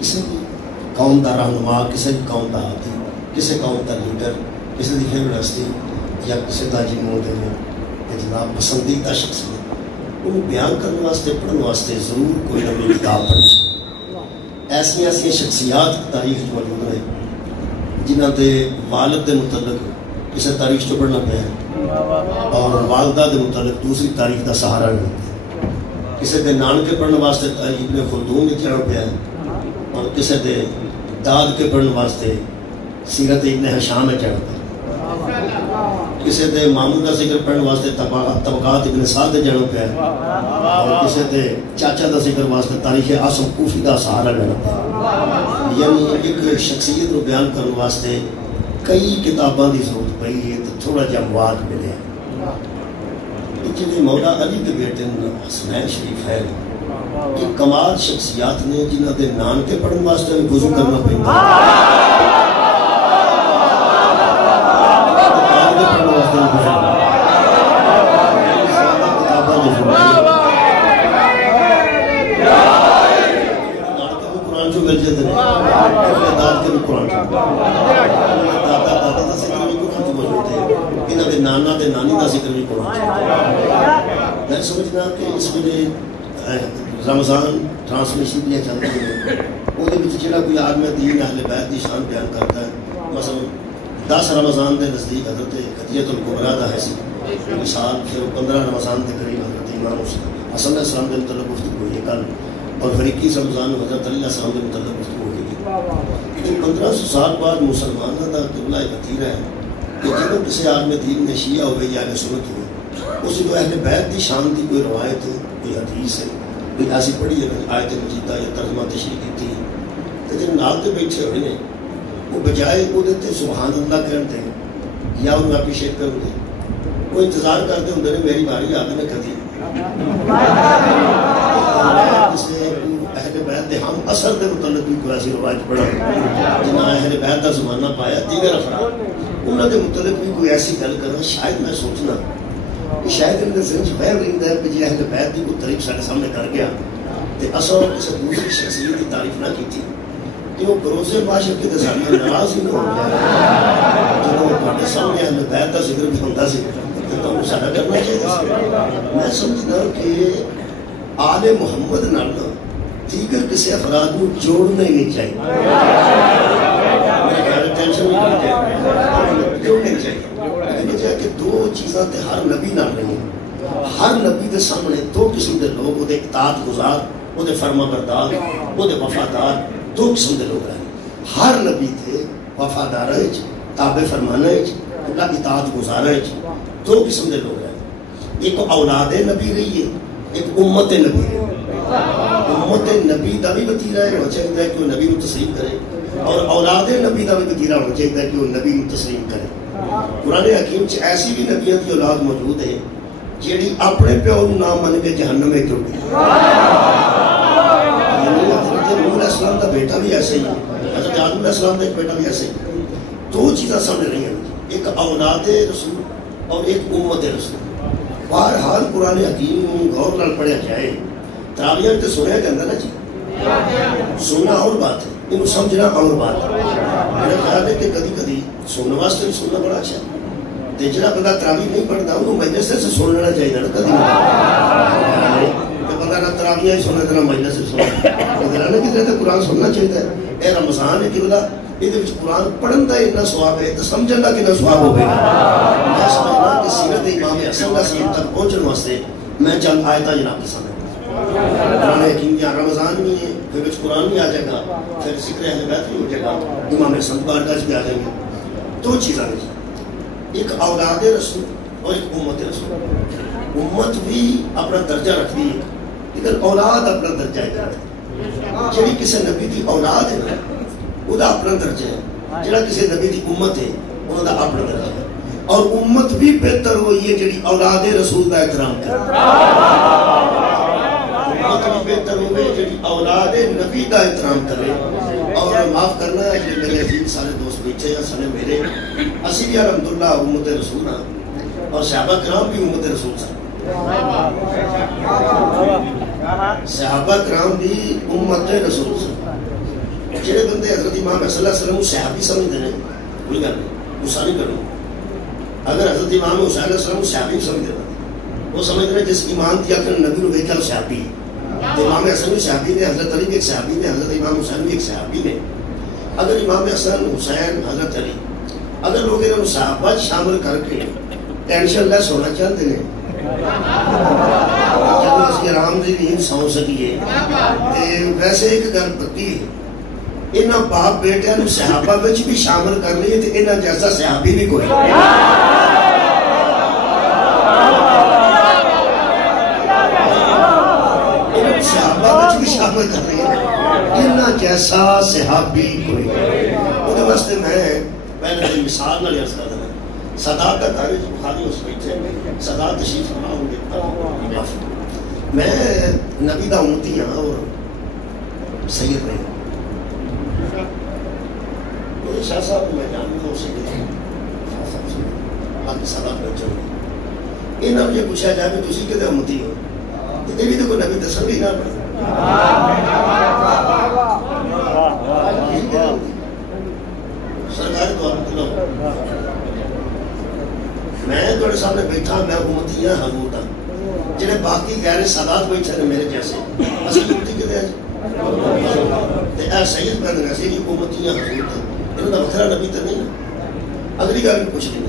کسی بھی قوم کا رہنما، کسی بھی قوم کا ہاتھی، کسی قوم کا لیڈر، کسی کی فیوریٹ ہستی یا کسی کا جنہوں دے جناب پسندیدہ شخصیت انہوں بیان کرنے واسطے پڑھنے واسطے ضرور کوئی نہ کوئی کتاب پڑھے۔ ایسی ایسی شخصیات تاریخ موجود ہیں جنہ دے والد دے متعلق کسی تاریخ چ پڑھنا پیا اور والدہ دے متعلق دوسری تاریخ کا سہارا لینا پیا، کسی دے نانکے پڑھنے واسطے ابن خلدون لکھنا پیا اور کسی دے داد کے پڑھنے واسطے سیرت ابن ہشام میں چڑھنا پیا، کسی دے ماموں کا ذکر پڑھنے واسطے طبقات ابن سعد جانا پیا اور کسی دے چاچا کا ذکر واسطے تاریخ عاصم کوفی کا سہارا لینا پیا۔ یعنی ایک شخصیت کو بیان کرنے واسطے کئی کتاباں کی ضرورت پئی ہے تو تھوڑا جہا مواد ملے۔ جی مولا علی کے بیٹے حسنین شریف ہے کہ کمال شخصیات نے جنہوں کے نان کے پڑھنے واسطے بھی وضو کرنا پڑتا قرآن جو مل جاتے ہیں داد کے بھی قرآن انہوں نے نانا دے نانی کا ذکر بھی قرآن۔ میں سمجھنا کہ اس ویلے رمضان ٹرانسمیشن بھی چلتی ہے وہ جڑا کوئی آدمی دین اہل بیت کی شان بیان کرتا ہے، مثلا 10 رمضان کے نزدیک حضرت خدیجۃ الکبریٰ کا ہے سی مثال، پھر 15 رمضان کے قریب حضرت امام حسن علیہ السلام کے متعلق گفتگو ہوئی ہے کل، اور پھر 21 رمضان حضرت علی علیہ السلام کے متعلق گفتگو ہوئی ہے۔ 1500 سال بعد مسلمانوں کا قبلہ وتیرہ ہے کہ جب کسی عالم دین نے شیعہ ہوئے یا اہل سنت ہوئے اس کو اہل بیت کی شان کی کوئی روایت ہے، کوئی حدیث ہے، کوئی ایسی پڑھی ہے آیت مجیدہ یا ترجمہ تشریح کی تھی، تو جب نال کے بیٹھے ہوئے نے وہ بجائے وہ دیتے سبحان اللہ کرتے یا انہوں اپریشیٹ کر دے، وہ انتظار کرتے ہوں نے میری باری آگے میں کدی کسی اہل بیت دے ہم اثر دے متعلق بھی کوئی ایسی روایت پڑھا جنہاں اہل بیت کا زمانہ پایا دیگر افراد انہوں نے متعلق بھی کوئی ایسی گل کرنا، شاید میں سوچنا کہ شاید ان کے ذہن سے فہم رہتا ہے کہ جی اہل بیت کی کوئی تعریف سارے سامنے کر گیا تو اصل کسی دوسری شخصیت کی تعریف نہ کی تھی کہ وہ بروسے باشر کے سامنے ناراض ہی نہ ہو گیا جب وہ سامنے اہل بیت کا ذکر بھی ہوتا سی تو سارا کرنا چاہیے۔ میں سمجھتا کہ آل محمد نال دیگر کسی افراد کو جوڑنا ہی نہیں چاہیے، ٹینشن نہیں جوڑنے چاہیے کہ دو چیزاں تے ہر نبی نال نہیں، ہر نبی دے سامنے دو قسم دے لوگ وہ اطاعت گزار، وہ فرما بردار، وہ وفادار، دو قسم دے لوگ رہے۔ ہر نبی تے وفادار تابع فرمانا اطاعت گزارا دو قسم دے لوگ رہے، ایک اولاد نبی رہی ہے، ایک امت نبی رہی ہے۔ امت نبی کا بھی وتیرہ ہونا چاہیے کہ وہ نبی کو تسلیم کرے اور اولاد نبی کا بھی وتیرہ ہونا چاہیے کہ وہ نبی کو تسلیم کرے۔ قرآن حکیم سے ایسی بھی نبیوں کی اولاد موجود ہے جیڑی اپنے پیو نہ من کے جہنم میں گر گئی، حضرت نوح علیہ السلام کا بیٹا بھی ایسے ہی ہے، حضرت آدم علیہ السلام کا ایک بیٹا بھی ایسے ہی۔ دو چیزیں سامنے رہی ہیں، ایک اولاد رسول اور ایک امت رسول۔ بہرحال قرآن حکیم غور نال پڑھیا جائے، تراویح تے سنیا جاتا نا جی، سننا اور بات ہے، انہوں سمجھنا اور بات ہے۔ میرا خیال ہے کہ کدی کدی سننے واسطے بھی سننا بڑا اچھا ہے، جڑا بندہ تراویح نہیں پڑھتا انہوں مجلس سے سن لینا چاہیے نا، کدی بندہ نہ تراویح ہی سننا نہ مجلس سے سننا نا، کسی تو قرآن سننا چاہیے۔ اے رمضان ہے کہ بلا یہ قرآن پڑھن کا اتنا سواب ہے تو سمجھن کا کتنا سواب ہوگا۔ میں سمجھنا کہ سیرت امام حسن کا سیرت تک پہنچنے واسطے میں چند آیتاں جناب کے سامنے قرآن حکیم یا رمضان بھی ہے، پھر قرآن بھی آ جائے گا، پھر ذکر اہل بیت بھی ہو جائے گا، امام حسن بارگاہ بھی آ جائیں گے۔ دو چیزیں ایک اولاد رسول اور ایک امت رسول۔ امت بھی اپنا درجہ رکھتی ہے لیکن اولاد اپنا درجہ ہے، جڑی کسی نبی کی اولاد ہے نا وہ اپنا درجہ ہے، جڑا کسی نبی کی امت ہے انہوں کا اپنا درجہ ہے، اور امت بھی بہتر ہوئی ہے جڑی اولاد رسول کا احترام کرے، امت بھی بہتر ہوئی جڑی اولاد نبی کا احترام کرے۔ اور معاف کرنا ہے کہ میرے عزیز سارے دوست بیٹھے ہیں سنے میرے، اسی بھی الحمدللہ امت رسول ہاں اور صحابہ کرام بھی امت رسول سن، صحابہ کرام بھی امت رسول سن۔ جہے بندے حضرت امام صلی اللہ علیہ وسلم کو صحابی سمجھتے ہیں کوئی گل نہیں غصہ نہیں کرنا. اگر حضرت امام حسین علیہ السلام کو صحابی نہیں سمجھتے وہ سمجھتے ہیں جس ایمان کی آخر نبی کو ویکھا صحابی. امام حسن بھی صحابی نے, حضرت علی بھی ایک صحابی نے, حضرت امام حسین بھی ایک صحابی نے. اگر امام حسن حسین حضرت علی اگر لوگ انہوں صحابہ شامل کر کے ٹینشن لیس ہونا چاہتے ہیں جب اسی آرام دی نیند سو سکیے. ویسے ایک گل پکی ہے انہاں باپ بیٹے نو صحابہ وچ بھی شامل کر لیے تے انہاں جیسا صحابی بھی کوئی صحابہ وچ بھی شامل کر لیے انہاں جیسا صحابی کوئی. وہ واسطے میں پہلے مثال نال عرض کر دینا. سادات کا گھر بخاری اس بیٹھے سادات تشریف فرما ہوں گے. میں نبی دا امتی ہاں اور سید نہیں. شاہ صاحب کو میں جانتا ہوں سید شاہ صاحب سے آگے سادات بیٹھے ہوئے. انہوں نے پوچھا جائے کہ تسی کدے امتی ہو یہ بھی تو کوئی نبی دسن بھی نہ پڑے. سرکار تو میں تھوڑے سامنے بیٹھا میں امتی ہاں حضور دا جنہیں باقی غیر سادات بیٹھے نے میرے جیسے اصل امتی کدے ہیں اے سید میں نے ایسی امتی ہاں حضور دا انہوں نے وکھرا نبی تو نہیں. اگلی گل بھی پوچھ لی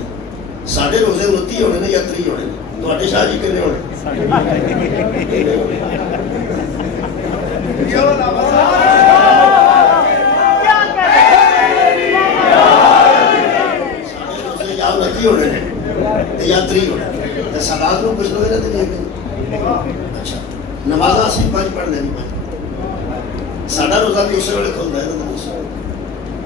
ساڈے روزے 29 ہونے نے یا 30 ہونے نے تواڈے شاہ جی کنے ہونے ہونے یا 30 ہونے سادات کو پوچھ لو نا. اچھا نماز اسی 5 پڑھنے نہیں 5 ساڈا روزہ بھی اسی ویلے کھلدا ہے نا.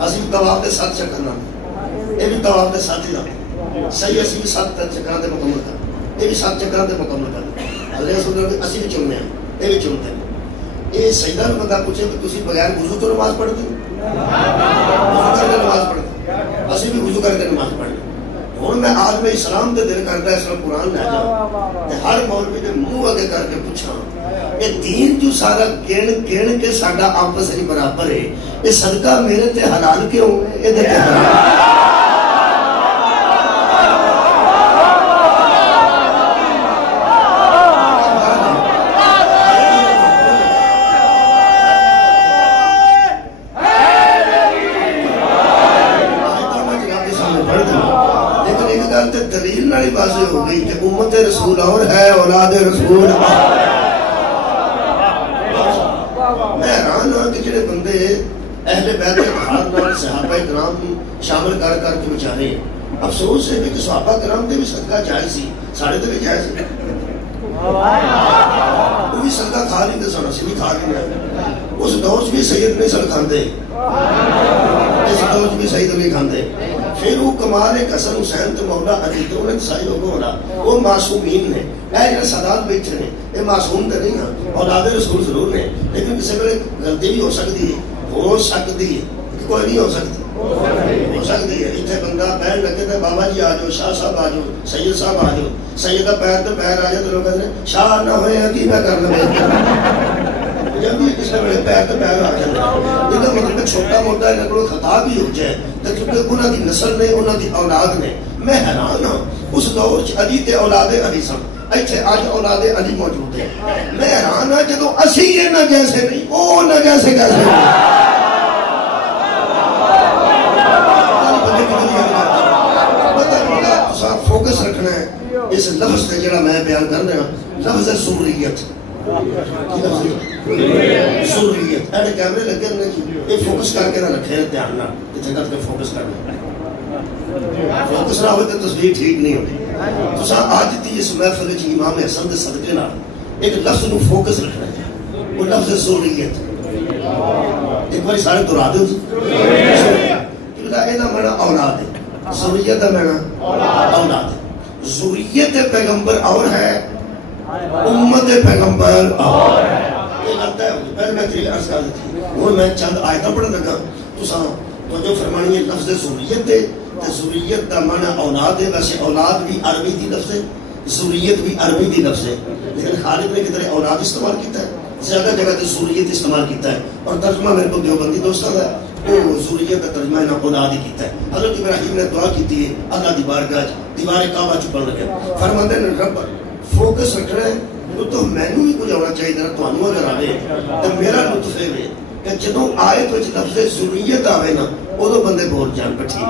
اسی طواف دے 7 چکر لانے یہ بھی طواف دے 7 ہی لانے صحیح. اسی بھی 7 چکراں تے مکمل کرنے یہ بھی 7 چکراں تے مکمل کرنے. حضرت رسول اللہ اسی بھی چننے ہیں یہ بھی چنتے ہیں. یہ سجدہ نوں بندہ پوچھے کہ تسی بغیر وضو تو نماز پڑھتے ہو وضو کر کے نماز پڑھتے اسی بھی وضو کر کے نماز پڑھتے. ہوں میں آدم اسلام دے دل کرتا ہے اس میں قرآن لے جاؤں ہر مولوی دے منہ اگے کر کے پوچھا یہ دین جو سارا گن کے ساڈا آپس ہی برابر ہے یہ صدقہ میرے تے حلال کیوں ہے یہ تے حرام. دلیل نالی بازی ہو گئی کہ امت رسول اور ہے اولاد رسول. میں حیران ہوں کہ جڑے بندے اہل بیت اتحاد نال صحابہ کرام شامل کر کے بچارے ہیں. افسوس ہے کہ صحابہ کرام دے بھی صدقہ جائز سی ساڑھے تے بھی جائز سی وہ بھی صدقہ کھا نہیں تے سن اسی بھی کھا نہیں. اس دور بھی سید نہیں سن کھاندے اس دور بھی سید نہیں کھاندے. پھر وہ کمال ایک حسن حسین تو مولا علی تو انہیں سائی ہو گا وہ معصومین نے اے جنہیں سادات بیٹھے ہیں یہ معصوم تو نہیں ہیں اولاد رسول ضرور نے لیکن کسی میں غلطی بھی ہو سکتی ہے کوئی نہیں ہو سکتی ہے. اتنے بندہ بہن لگے تو بابا جی آ جاؤ شاہ صاحب آ جاؤ سید صاحب آ جاؤ سید پیر تو پیر آ جائے تو لوگ کہتے ہیں شاہ نہ ہوئے کی میں کر لوں جب بھی کسی ویلے پیر تو پیر آ جائے یہ مطلب چھوٹا موٹا انہوں کو خطا بھی ہو جائے کیونکہ انہوں کی نسل نے انہوں کی اولاد نے. میں حیران ہوں اس دور علی تے اولاد علی سن ایتھے اج اولاد علی موجود ہے. میں حیران ہوں جدوں اسی یہ نہ جیسے نہیں او نہ جیسے کیسے فوکس رکھنا ہے اس لفظ سے جڑا میں بیان کر رہا ہوں لفظ سریت سریت ایڈے کیمرے لگے رہنے یہ فوکس کر کے نہ رکھے دھیان نہ اتنے کر کے فوکس کرنا فوکس نہ ہوئے تو تصویر ٹھیک نہیں ہوتی. تو آج تھی اس محفل چ امام حسن کے صدقے نال ایک لفظ نو فوکس رکھنا ہے وہ لفظ سریت. ایک بار سارے دہرا دو یہ مانا اولاد ہے ضروریت کا مانا اولاد ہے. ضروریت پیغمبر اور ہے امت پیغمبر اور ہے. یہ لگتا ہے پہلے میں تیری عرض کر دیتی ہوں میں چند آیتاں پڑھن لگا تو جو فرمانی ہے لفظ ضروریت ہے تو ضروریت کا مانا اولاد ہے. ویسے اولاد بھی عربی دی لفظ ہے ضروریت بھی عربی دی لفظ ہے لیکن خالق نے کدھر اولاد استعمال کیتا ہے زیادہ جگہ تے ذریت استعمال کیتا ہے، اور ترجمہ میرے کو دیوبندی دوستوں کا وہ ذریت کا ترجمہ انہاں اولاد ہی کیتا ہے۔ حضرت ابراہیم نے دعا کی ہے اللہ دی بارگاہ دیوار کعبہ چکن لگے، فرماندے نے رب فوکس رکھنا ہے تو مینوں بھی کچھ ہونا چاہیے نا، تانوں اگر آوے تو میرا لطف ہے کہ جدوں آیت وچ لفظ ذریت آوے نا ادو بندے بول جان پر ٹھیک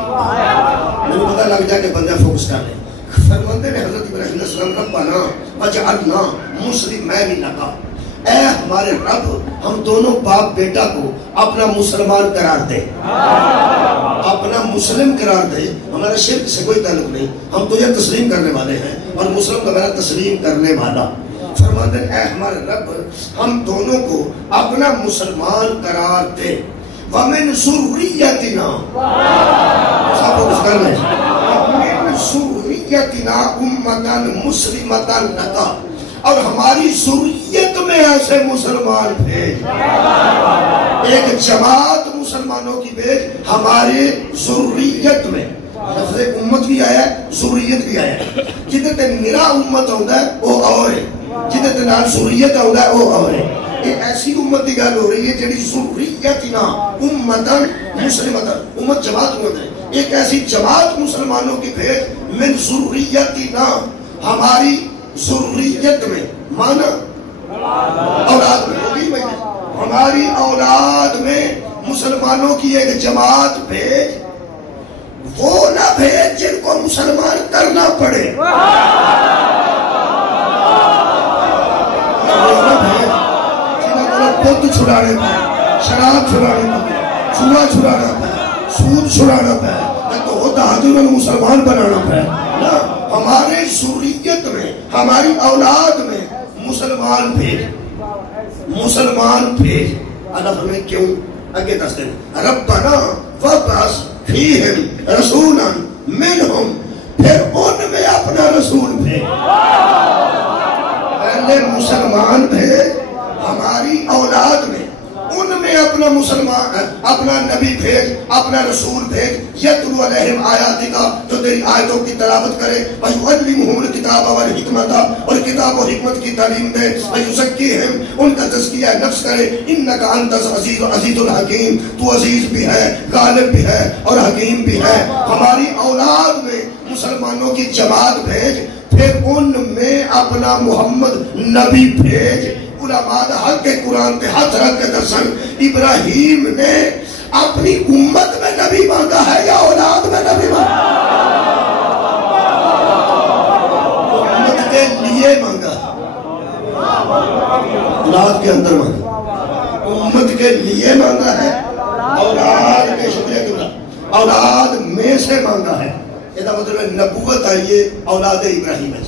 مجھے پتہ لگ جائے کہ بندہ فوکس کر لے۔ فرماندے نے حضرت ابراہیم علیہ السلام ربنا وجعلنا مسلمین لک، اے ہمارے رب ہم دونوں باپ بیٹا کو اپنا مسلمان قرار دے، اپنا مسلم قرار دے، ہمارا شرک سے کوئی تعلق نہیں، ہم تجھے تسلیم کرنے والے ہیں، اور مسلم کا میرا تسلیم کرنے والا۔ فرماتے ہیں اے ہمارے رب ہم دونوں کو اپنا مسلمان قرار دے، وَمِن ذُرِّيَّتِنَا سب کو کچھ کرنا ہے، وَمِن ذُرِّيَّتِنَا أُمَّةً مُسْلِمَةً لَكَ، اور ہماری ذریت میں ایسے مسلمان بھیج، ایک جماعت مسلمانوں کی بھیج ہمارے ذریت میں۔ لفظ امت بھی آیا ہے، ذریت بھی آیا ہے، جتنے تے میرا امت ہوتا ہے وہ اور ہے، جتنے تے نال ذریت ہوتا ہے وہ اور ہے۔ یہ ایسی امت کی گل ہو رہی ہے جڑی ذریتنا امتاً مسلمتاً، امت جماعت ہوتا ہے، ایک ایسی جماعت مسلمانوں کی بھیج من ذریتنا، ہماری ذریت میں، مانا اولاد میں، ہماری اولاد میں مسلمانوں کی ایک جماعت بھیج، وہ نہ بھیج جن کو مسلمان کرنا پڑے، بت چھڑانے پہ، شراب چھڑانے پہ، چوہا چھڑانا پہ، سود چھڑانا پہ، تو ہوتا حضور مسلمان بنانا پہ نا، ہمارے ذریت میں، ہماری اولاد میں مسلمان بھیج، مسلمان بھیج۔ اللہ ہمیں کیوں آگے دس دیں، ربنا وابعث فیہم رسولا منہم، پھر ان میں اپنا رسول بھیج، پہلے مسلمان بھیج ہماری اولاد میں، ان میں اپنا مسلمان، اپنا نبی بھیج، اپنا رسول بھیج، یتلو علیہم آیاتک، جو تیری آیتوں کی تلاوت کرے، ویعلمہم الکتاب والحکمت، اور کتاب و حکمت کی تعلیم دے، ویزکیہم، ان کا تزکیہ نفس کرے، انک انت العزیز عزیز الحکیم، تو عزیز بھی ہے، غالب بھی ہے اور حکیم بھی ہے۔ ہماری اولاد میں مسلمانوں کی جماعت بھیج، پھر ان میں اپنا محمد نبی بھیج۔ علماء حق کے قرآن پہ ہاتھ رکھ کے درسن، ابراہیم نے اپنی امت میں نبی مانگا ہے یا اولاد میں نبی مانگا؟ امت کے لیے مانگا، اولاد کے اندر مانگا، امت کے لیے مانگا ہے، اولاد کے شکریہ کے اولاد میں سے مانگا ہے۔ یہ مطلب ہے نبوت آئیے اولاد ابراہیم ہے۔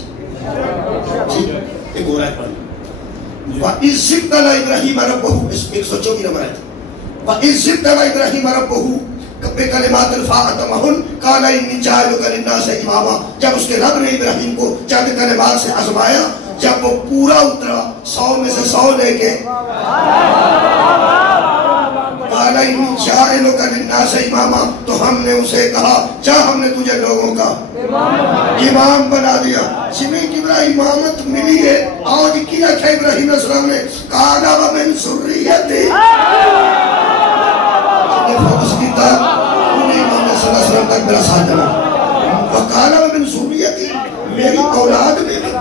ایک اور آیت پڑھ، وَإِذْ ابْتَلَىٰ إِبْرَاهِيمَ رَبُّهُ، 124 نمبر ہے، وَإِذْ ابْتَلَىٰ إِبْرَاهِيمَ رَبُّهُ بِكَلِمَاتٍ فَأَتَمَّهُنَّ قَالَ إِنِّي جَاعِلُكَ لِلنَّاسِ إِمَامًا، جب اس کے رب نے ابراہیم کو چند کلمات سے آزمایا، جب وہ پورا اترا 100 میں سے 100 لے کے، قَالَ إِنِّي جَاعِلُكَ لِلنَّاسِ إِمَامًا، تو ہم نے اسے کہا جا ہم نے تجھے لوگوں کا امام بنا دیا۔ جنہیں کی امامت ملی ہے، آج کی رکھا ابراہیم علیہ السلام نے، قَالَ وَمِن ذُرِّيَّتِي، جب نے فوکس کیتا انہیں امام صلی اللہ علیہ وسلم تک میرا ساتھ دینا، وَقَالَ وَمِن ذُرِّيَّتِي، میری اولاد میں بھی،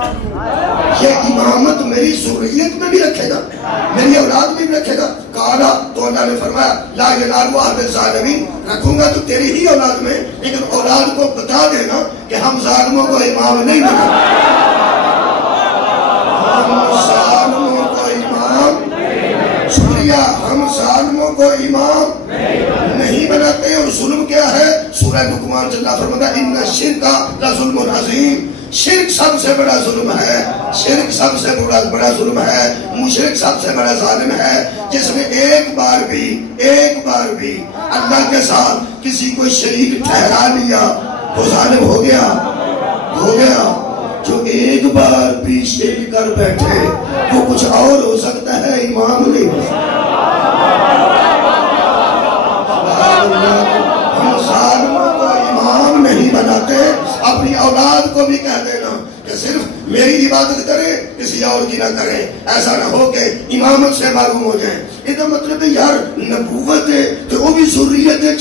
یہ امامت میری ذریت میں بھی رکھے گا، میری اولاد میں بھی رکھے گا۔ کہا تو اللہ نے فرمایا لا ینال عہد الظالمین، رکھوں گا تو تیری ہی اولاد میں، لیکن اولاد کو بتا دینا کہ ہم ظالموں کو امام نہیں بناتے، ہم ظالموں کو امام، شکریہ، ہم ظالموں کو امام نہیں بناتے۔ اور ظلم کیا ہے؟ سورہ لقمان سے اللہ فرماتا ہے ان الشرک لظلم عظیم، شرک سب سے بڑا ظلم ہے، شرک سب سے بڑا ظلم ہے، مشرک سب سے بڑا ظالم ہے، جس نے ایک بار بھی اللہ کے ساتھ کسی کو شریک ٹھہرا لیا وہ ظالم ہو گیا۔ جو ایک بار بھی شرک کر بیٹھے وہ کچھ اور ہو سکتا ہے، امام نہیں ہو سکتا۔ ہم ظالموں کو امام نہیں بناتے، اپنی اولاد کو بھی کہہ دینا کہ صرف میری عبادت کرے، کسی اور کی نہ کرے، ایسا نہ ہو کہ امامت علامت سے معلوم ہو جائیں. یہ مطلب ہے یار نبوت ہے تو وہ بھی ضروریت ہے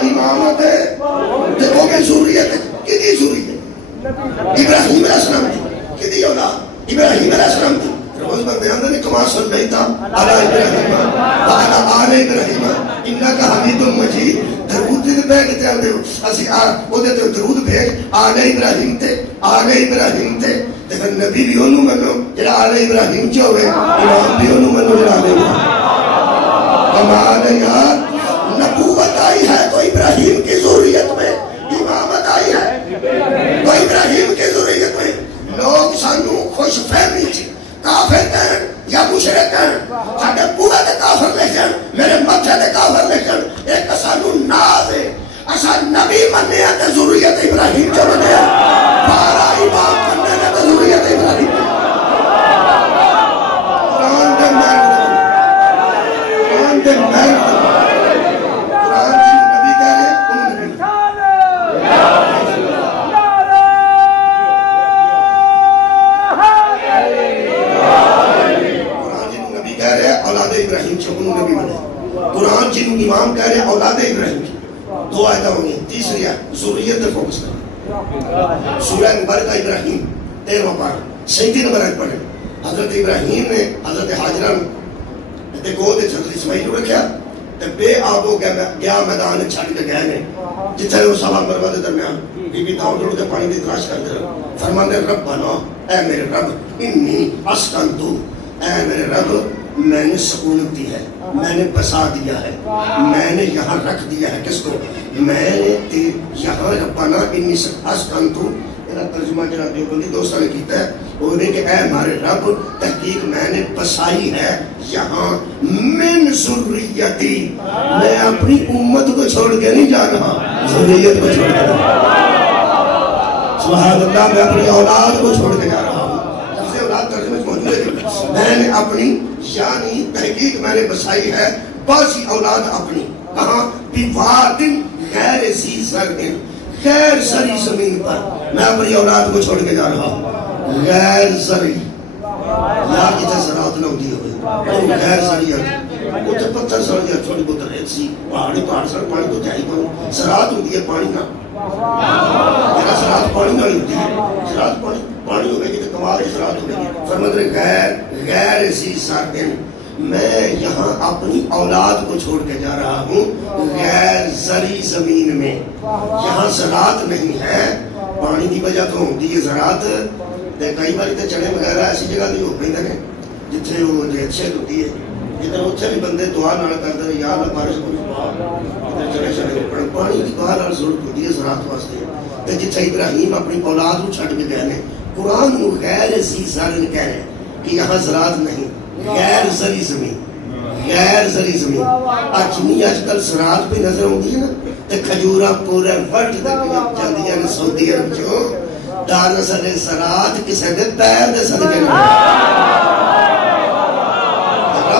امامت ہے تو وہ بھی ضروریت ہے. کتنی ضروریت ابراہیم علیہ السلام کی کتنی اولاد ابراہیم علیہ السلام کی روز میں بیان نے کما سن نہیں تھا علی ابراہیم وعلی آل ابراہیم انک حمید مجید. درود دے پہ کتے آندے ہو اسی او دے تے درود بھیج آل ابراہیم تے تے پھر نبی بھی اونوں منو جڑا آل ابراہیم چ ہوے امام بھی اونوں منو جڑا آل کمال یار. نبوت آئی ہے تو ابراہیم کی ضروریت میں, امامت آئی ہے تو ابراہیم کی ضروریت میں. لوگ سانو خوش فہمی چ کافر کہن یا مشرک کہن ساڈے بوئے تے کافر لکھن میرے متھے تے کافر لکھن ایک سانو ناز ہے اساں نبی منیا تے ضروریت ابراہیم چ منیا بارہ امام منیا تے ضروریت ابراہیم. قرآن دے محل قرآن دے محل قرآن جی نبی کہہ رہے ہیں اولاد ابراہیم سے انہوں نے بھی بنے. قرآن جنہوں امام کہہ رہے ہیں اولاد ابراہیم کی. دو آیتیں ہوں گی. تیسری ہے ذریت پر فوکس کرنا. سورہ مبارکہ ابراہیم 13واں پارہ 37 نمبر آیت پڑھیں. حضرت ابراہیم نے حضرت حاجرہ نے گود حضرت اسماعیل کو رکھا تے بے آب ہو گیا میدان چھڈ کے گئے نے جتھے وہ صفا مروہ دے درمیان بی بی تاؤ ڈڑ کے پانی دی تلاش کرتے رہے. فرماندے رب بنا اے میرے رب انی اسکنتو اے میرے رب میں نے سکونت دی ہے, میں نے بسا دیا ہے, میں نے یہاں رکھ دیا ہے. کس کو؟ میں نے یہاں ربنا انی اسکنتو. میرا ترجمہ جناب دیوبندی دوستوں نے کیتا ہے وہ نے کہ اے ہمارے رب تحقیق میں نے بسائی ہے یہاں من ذریتی. میں اپنی امت کو چھوڑ کے نہیں جا رہا, ذریت کو چھوڑ کے. سبحان اللہ, میں اپنی اولاد کو چھوڑ کے جا رہا ہوں. اولاد ترجمے میں موجود ہے میں نے اپنی یعنی تحقیق میں نے بسائی ہے باسی اولاد اپنی. کہاں؟ بوادن غیر ذی زرع, غیر زرعی زمین پر میں اپنی اولاد کو چھوڑ کے جا رہا ہوں. غیر زرعی یا کتنے زراعت نہ ہوتی ہوئی غیر زرعی اتنے پتھر سڑ گیا چھوٹی بہت ریت سی پہاڑ سڑ پانی تو چاہیے پانی زراعت ہوتی ہے پانی نہ میرا زراعت پانی نہ ہوتی ہے. زراعت پانی ہو گئی تو کمال زراعت ہو گئی. فرماتے غیر ذی زرع میں یہاں اپنی اولاد کو چھوڑ کے جا رہا ہوں غیر زرعی زمین میں. یہاں زراعت نہیں ہے, پانی کی وجہ تو ہوتی ہے زراعت. کئی بار تو چنے وغیرہ ایسی جگہ نہیں ہو پہ جتنے وہ ریت ہوتی ہے ادھر اتنے بھی بندے دعا نہ کرتے ہیں یا اللہ بارش کو ادھر چنے چنے پڑے. پانی کی باہر ضرورت ہوتی ہے زراعت واسطے. جتنے ابراہیم اپنی اولاد کو چھڈ کے گئے قرآن کو غیر ذی زرع کہہ رہے ہیں کہ یہاں زراعت نہیں, غیر زرعی زمین, غیر زرعی زمین. اچھنی آج کل زراعت پہ نظر ہوتی ہے نا تو کھجورا پورے ورلڈ تک جاتی ہے سعودی عرب چوں دار سر زراعت کسے دے پیر دے صدقے نہ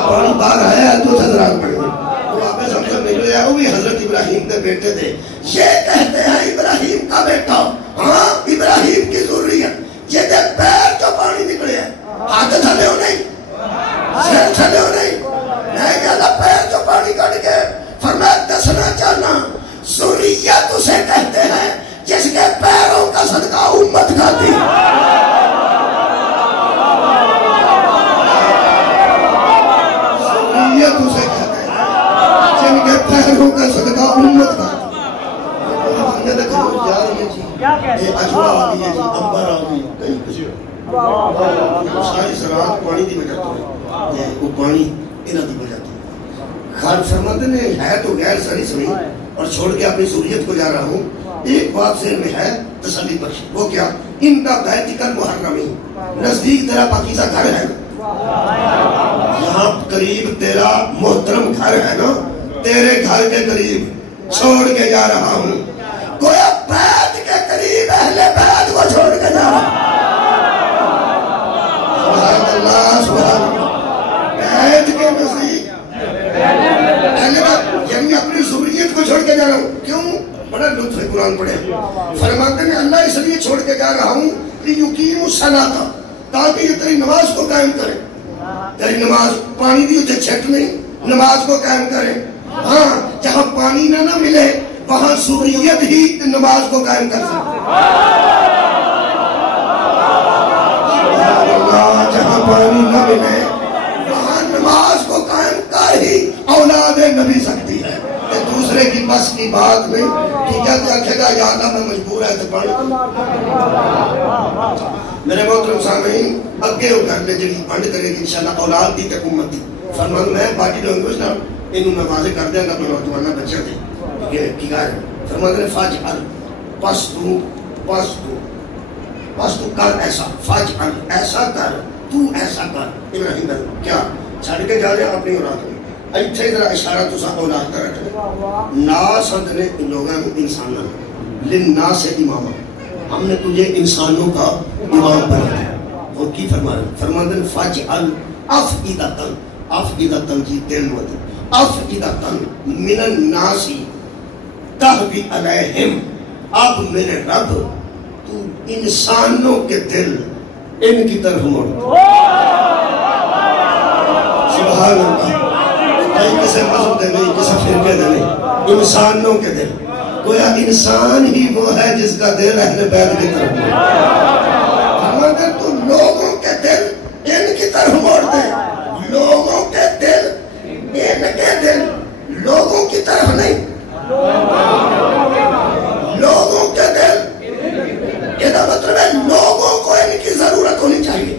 پانی باہر آیا ہے تو زراعت پڑ گئی. وہ واپس زمزم نکلے وہ بھی حضرت ابراہیم کے بیٹے تھے. یہ کہتے ہیں ابراہیم کا بیٹا, ہاں ابراہیم کی ضروریت جیسے پیر جو پانی نکلے ہیں ہاتھ تھلے ہو نہیں سر تھلے ہو نہیں میں کہتا پیر جو پانی کٹ کے فرمایا دسنا چاہنا ضروریت اسے کہتے ہیں جس کے پیروں کا صدقہ امت کھاتی. ضروریت اسے کہتے ہیں جن کے پیروں کا صدقہ امت کھاتی. اجوا آ گئی ہے جی, امبر آ گئی, کئی کچھ ساری زراعت پانی دی وجہ تو ہے, وہ پانی انہاں دی وجہ تو. خان فرماتے نے ہے تو غیر زرعی زمین اور چھوڑ کے اپنی ضروریت کو جا رہا ہوں. ایک بات ذہن میں ہے تسلی بخش, وہ کیا؟ ان کا بیت کر محرمی, نزدیک تیرا پاکیزہ گھر ہے نا, یہاں قریب تیرا محترم گھر ہے نا, تیرے گھر کے قریب چھوڑ کے جا رہا ہوں. گویا بیت کے قریب اہل بیت کو چھوڑ کے جا رہا ہوں. سبحان اللہ, سبحان اللہ. بیت کے نزدیک اہل بیت یعنی اپنی ضروریت کو چھوڑ کے جا رہا ہوں. کیوں؟ بڑا لطف قرآن پڑھے. فرماتے ہیں اللہ اس لیے چھوڑ کے جا رہا ہوں یقیم الصلاۃ, تاکہ یہ تیری نماز کو قائم کرے. تیری نماز پانی دی اتنے چھٹ نہیں, نماز کو قائم کرے. ہاں جہاں پانی نہ ملے وہاں سوریت ہی نماز کو قائم کر سکتے. جہاں پانی نہ ملے وہاں نماز کو قائم کر ہی اولاد نبی سکتی ہے. دوسرے کی بس کی بات نہیں. تو کیا دیکھے گا یا اللہ میں مجبور ہے تو پڑھ. میرے محترم سامعین, اگے وہ کر لے جی بنڈ کرے گی انشاءاللہ اولاد دی تے امت دی. فرمان میں باقی لینگویج نہ انہوں میں واضح کر دیا گا اپنے نوجوانہ بچہ دے کی گا ہے. فرمان نے فاجعل پس تو کر ایسا, فاجعل ایسا کر, تو ایسا کر. ابراہیم نے کیا چھڑ کے جا رہے اپنی اولاد میں. ایتھے ذرا اشارہ تو سا اولاد کا رکھے. ناس ہم نے لوگوں انسانوں للناس اماما, ہم نے تجھے انسانوں کا امام بنایا. اور کی فرما رہے فرماتے ہیں فاجعل افئدۃ, افئدۃ کی دل مت, افئدۃ من الناس تہوی علیہم. اب میرے رب تو انسانوں کے دل ان کی طرف موڑ. سبحان اللہ. نہیں کسی مذہب دے نہیں, کسی فرقے دے نہیں, انسانوں کے دل. گویا انسان ہی وہ ہے جس کا دل اہل بیت کی طرف موڑ. مگر تو لوگوں کے دل ان کی طرف موڑ دے. لوگوں کے دل ان کے دل لوگوں کی طرف نہیں. لوگوں کے دل یہ مطلب ہے لوگوں کو ان کی ضرورت ہونی چاہیے.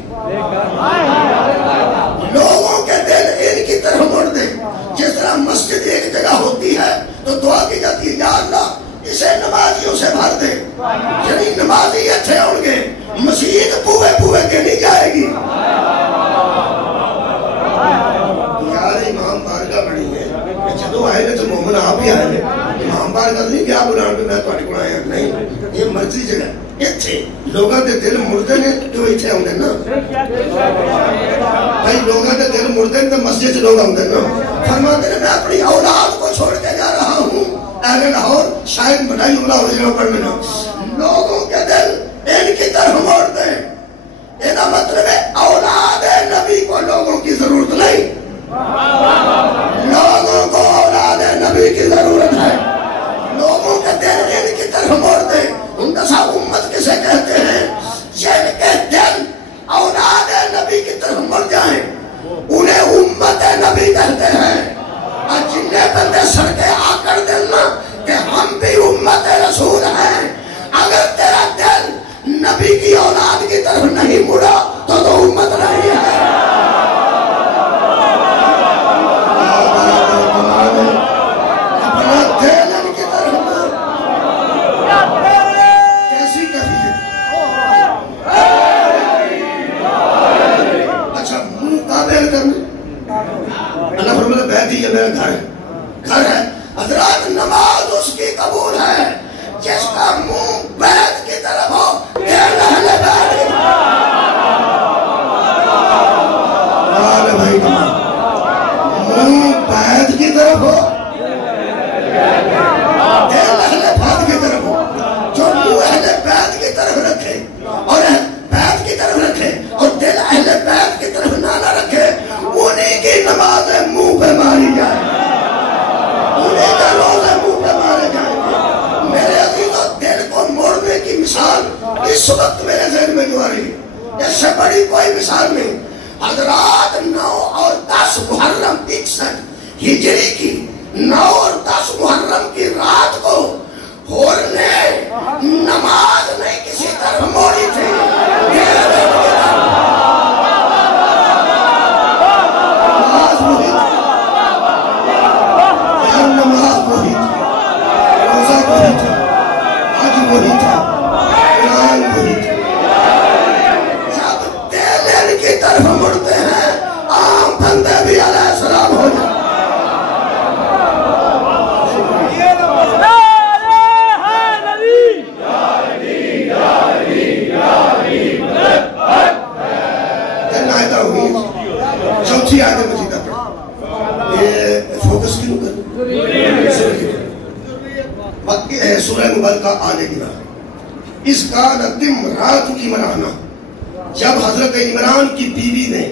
لوگوں کے دل ان کی طرف موڑ دے. جس طرح مسجد ایک جگہ ہوتی ہے تو دعا کی جاتی ہے یا اللہ اسے نمازیوں سے بھر دے. یعنی نمازی اچھے ہوں گے, مسجد پوے کے نہیں جائے گی. یار امام بارگاہ بڑی ہے, جدو آئے نے تو مومن آپ ہی آئے. امام بارگاہ نہیں کیا بلان پہ میں تھوڑے کو آیا نہیں, یہ مرضی جگہ اتھے لوگوں کے دل مردے نے جو اتھے ہوں نا بھائی. لوگوں کے دل مردے نے تو مسجد لوگ ہوں نا. فرماتے ہیں میں اپنی اولاد کو چھوڑ کے جا رہا ہوں اہل لاہور, شاید بڑائی عملہ ہو جائے پڑھ لینا. لوگوں کے دل ان کی طرف موڑ دیں. یہ مطلب ہے اولاد نبی کو لوگوں کی ضرورت نہیں. لوگوں کو اولاد نبی کی ضرورت ہے. لوگوں کے دل ان کی طرف موڑ دیں. ان کا صاحب امت کسے کہتے ہیں؟ جن کے دل اولاد نبی کی طرف مڑ جائیں انہیں امت نبی کہتے ہیں. اور جنہیں بندے سڑکے آ کر دلنا کہ ہم بھی امت رسول ہیں, اگر تیرا دل نبی کی اولاد کی طرف نہیں مڑا تو امت نہیں ہے. یہ میرا گھر ہے. حضرات نماز اس کی قبول ہے جس کا منہ بیت کی طرف ہو. بھائی منہ بیت کی طرف ہو, دل اہل بیت کی طرف ہو. جو منہ اہل بیت کی طرف رکھے اور بیت کی طرف رکھے اور دل اہل بیت کی طرف نہ رکھے, انہیں کی نماز منہ پہ ماری جائے, انہیں کا روزہ منہ پہ مارے جائیں گے. میرے عزیزوں, دل کو موڑنے کی مثال اس وقت میرے ذہن میں جو آ رہی ہے اس سے بڑی کوئی مثال نہیں. حضرات 9 اور 10 محرم 61 ہجری کی 9 اور 10 محرم کی رات کو ہور نے نماز نہیں کسی طرف موڑی تھی. جب دل کی طرف مڑتے ہیں عام بندے بھی علیہ السلام ہو جائے. چوتھی آیت مجیدہ پڑھ, یہ فوکس کیوں کر سورہ مبارکہ آنے گنا. اس کا نتم رات کی منانا جب حضرت عمران کی بیوی نے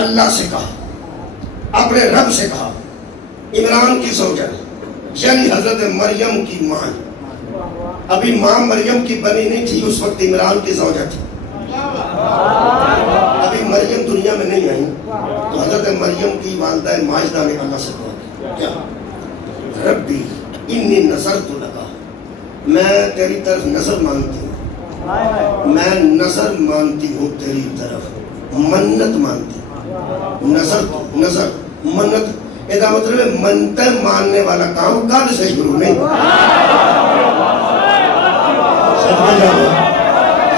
اللہ سے کہا، اپنے رب سے کہا، عمران کی زوجہ نے یعنی حضرت مریم کی ماں نے، ابھی ماں مریم کی بنی نہیں تھی، اس وقت عمران کی زوجہ تھی، ابھی مریم دنیا میں نہیں آئی، تو حضرت مریم کی والدہ ماجدہ نے اللہ سے کہا کیا؟ ربی انی نظرت لک، میں تیری طرف نظر مانتی ہوں، میں نظر مانتی ہوں تیری طرف، منت مانتی ہوں، نظر منت، یہ مطلب ہے منت ماننے والا کام کل سے شروع نہیں،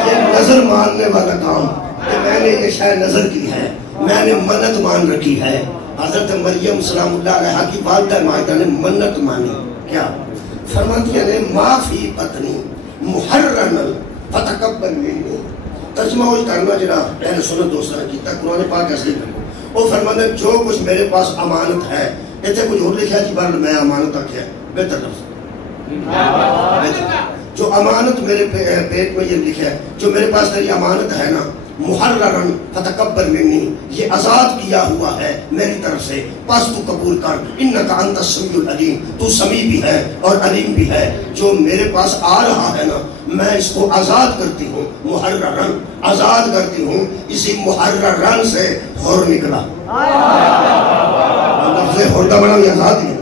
یہ نظر ماننے والا کام کہ میں نے یہ شاید نظر کی ہے، میں نے منت مان رکھی ہے۔ حضرت مریم سلام اللہ علیہ کی والدہ ماجدہ نے منت مانی، کیا فرماتی ہے؟ ما فی بطنی محررا فتقبل منی، ترجمہ ہوئی کرنا جنا اہل سنت دوستان کی تک قرآن پاک ایسے ہی کرنا، وہ فرماتے ہیں جو کچھ میرے پاس امانت ہے، ایسے کچھ اور لکھا ہے کہ بار میں امانت رکھا ہے، بہتر لفظ، جو امانت میرے پیٹ میں یہ لکھا ہے، جو میرے پاس تیری امانت ہے نا، محررن فتقبل منی، یہ آزاد کیا ہوا ہے میری طرف سے، پس تو قبول کر، انکا انت السمیع العلیم، تو سمیع بھی ہے اور علیم بھی ہے، جو میرے پاس آ رہا ہے نا میں اس کو آزاد کرتی ہوں، محررن آزاد کرتی ہوں، اسی محررن سے حر نکلا، لفظ حر کا بنا آزاد ہی،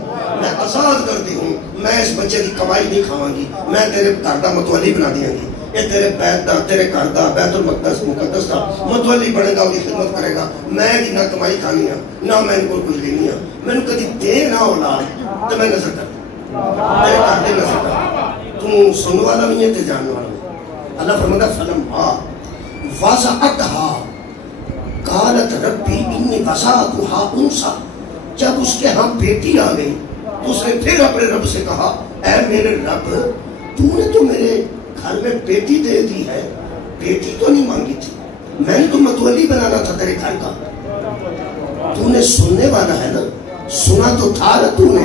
میں آزاد کرتی ہوں، میں اس بچے کی کمائی نہیں کھاواں گی، میں تیرے گھر دا متولی بنا دیاں گی، یہ تیرے بیت دا، تیرے گھر دا، بیت المقدس مقدس دا متولی بنے گا، اس کی خدمت کرے گا، میں دی نہ کمائی کھانی ہے نہ میں ان کو کچھ لینی ہے، میں نے کدی دے نہ اولاد تو میں نظر کرتا، تیرے گھر دے نظر کرتا، تو سننے والا نہیں ہے تے جاننے والا نہیں۔ اللہ فرماتا فلما وضعتھا قالت ربی انی وضعتھا انثی، جب اس کے ہاں بیٹی آ گئی تو اس نے پھر اپنے رب سے کہا اے میرے رب تو نے تو میرے گھر میں بیٹی دے دی ہے، بیٹی تو نہیں مانگی تھی، میں نے تو متولی بنانا تھا تیرے گھر کا، تو نے سننے والا ہے نا، سنا تو تھا نا تو نے،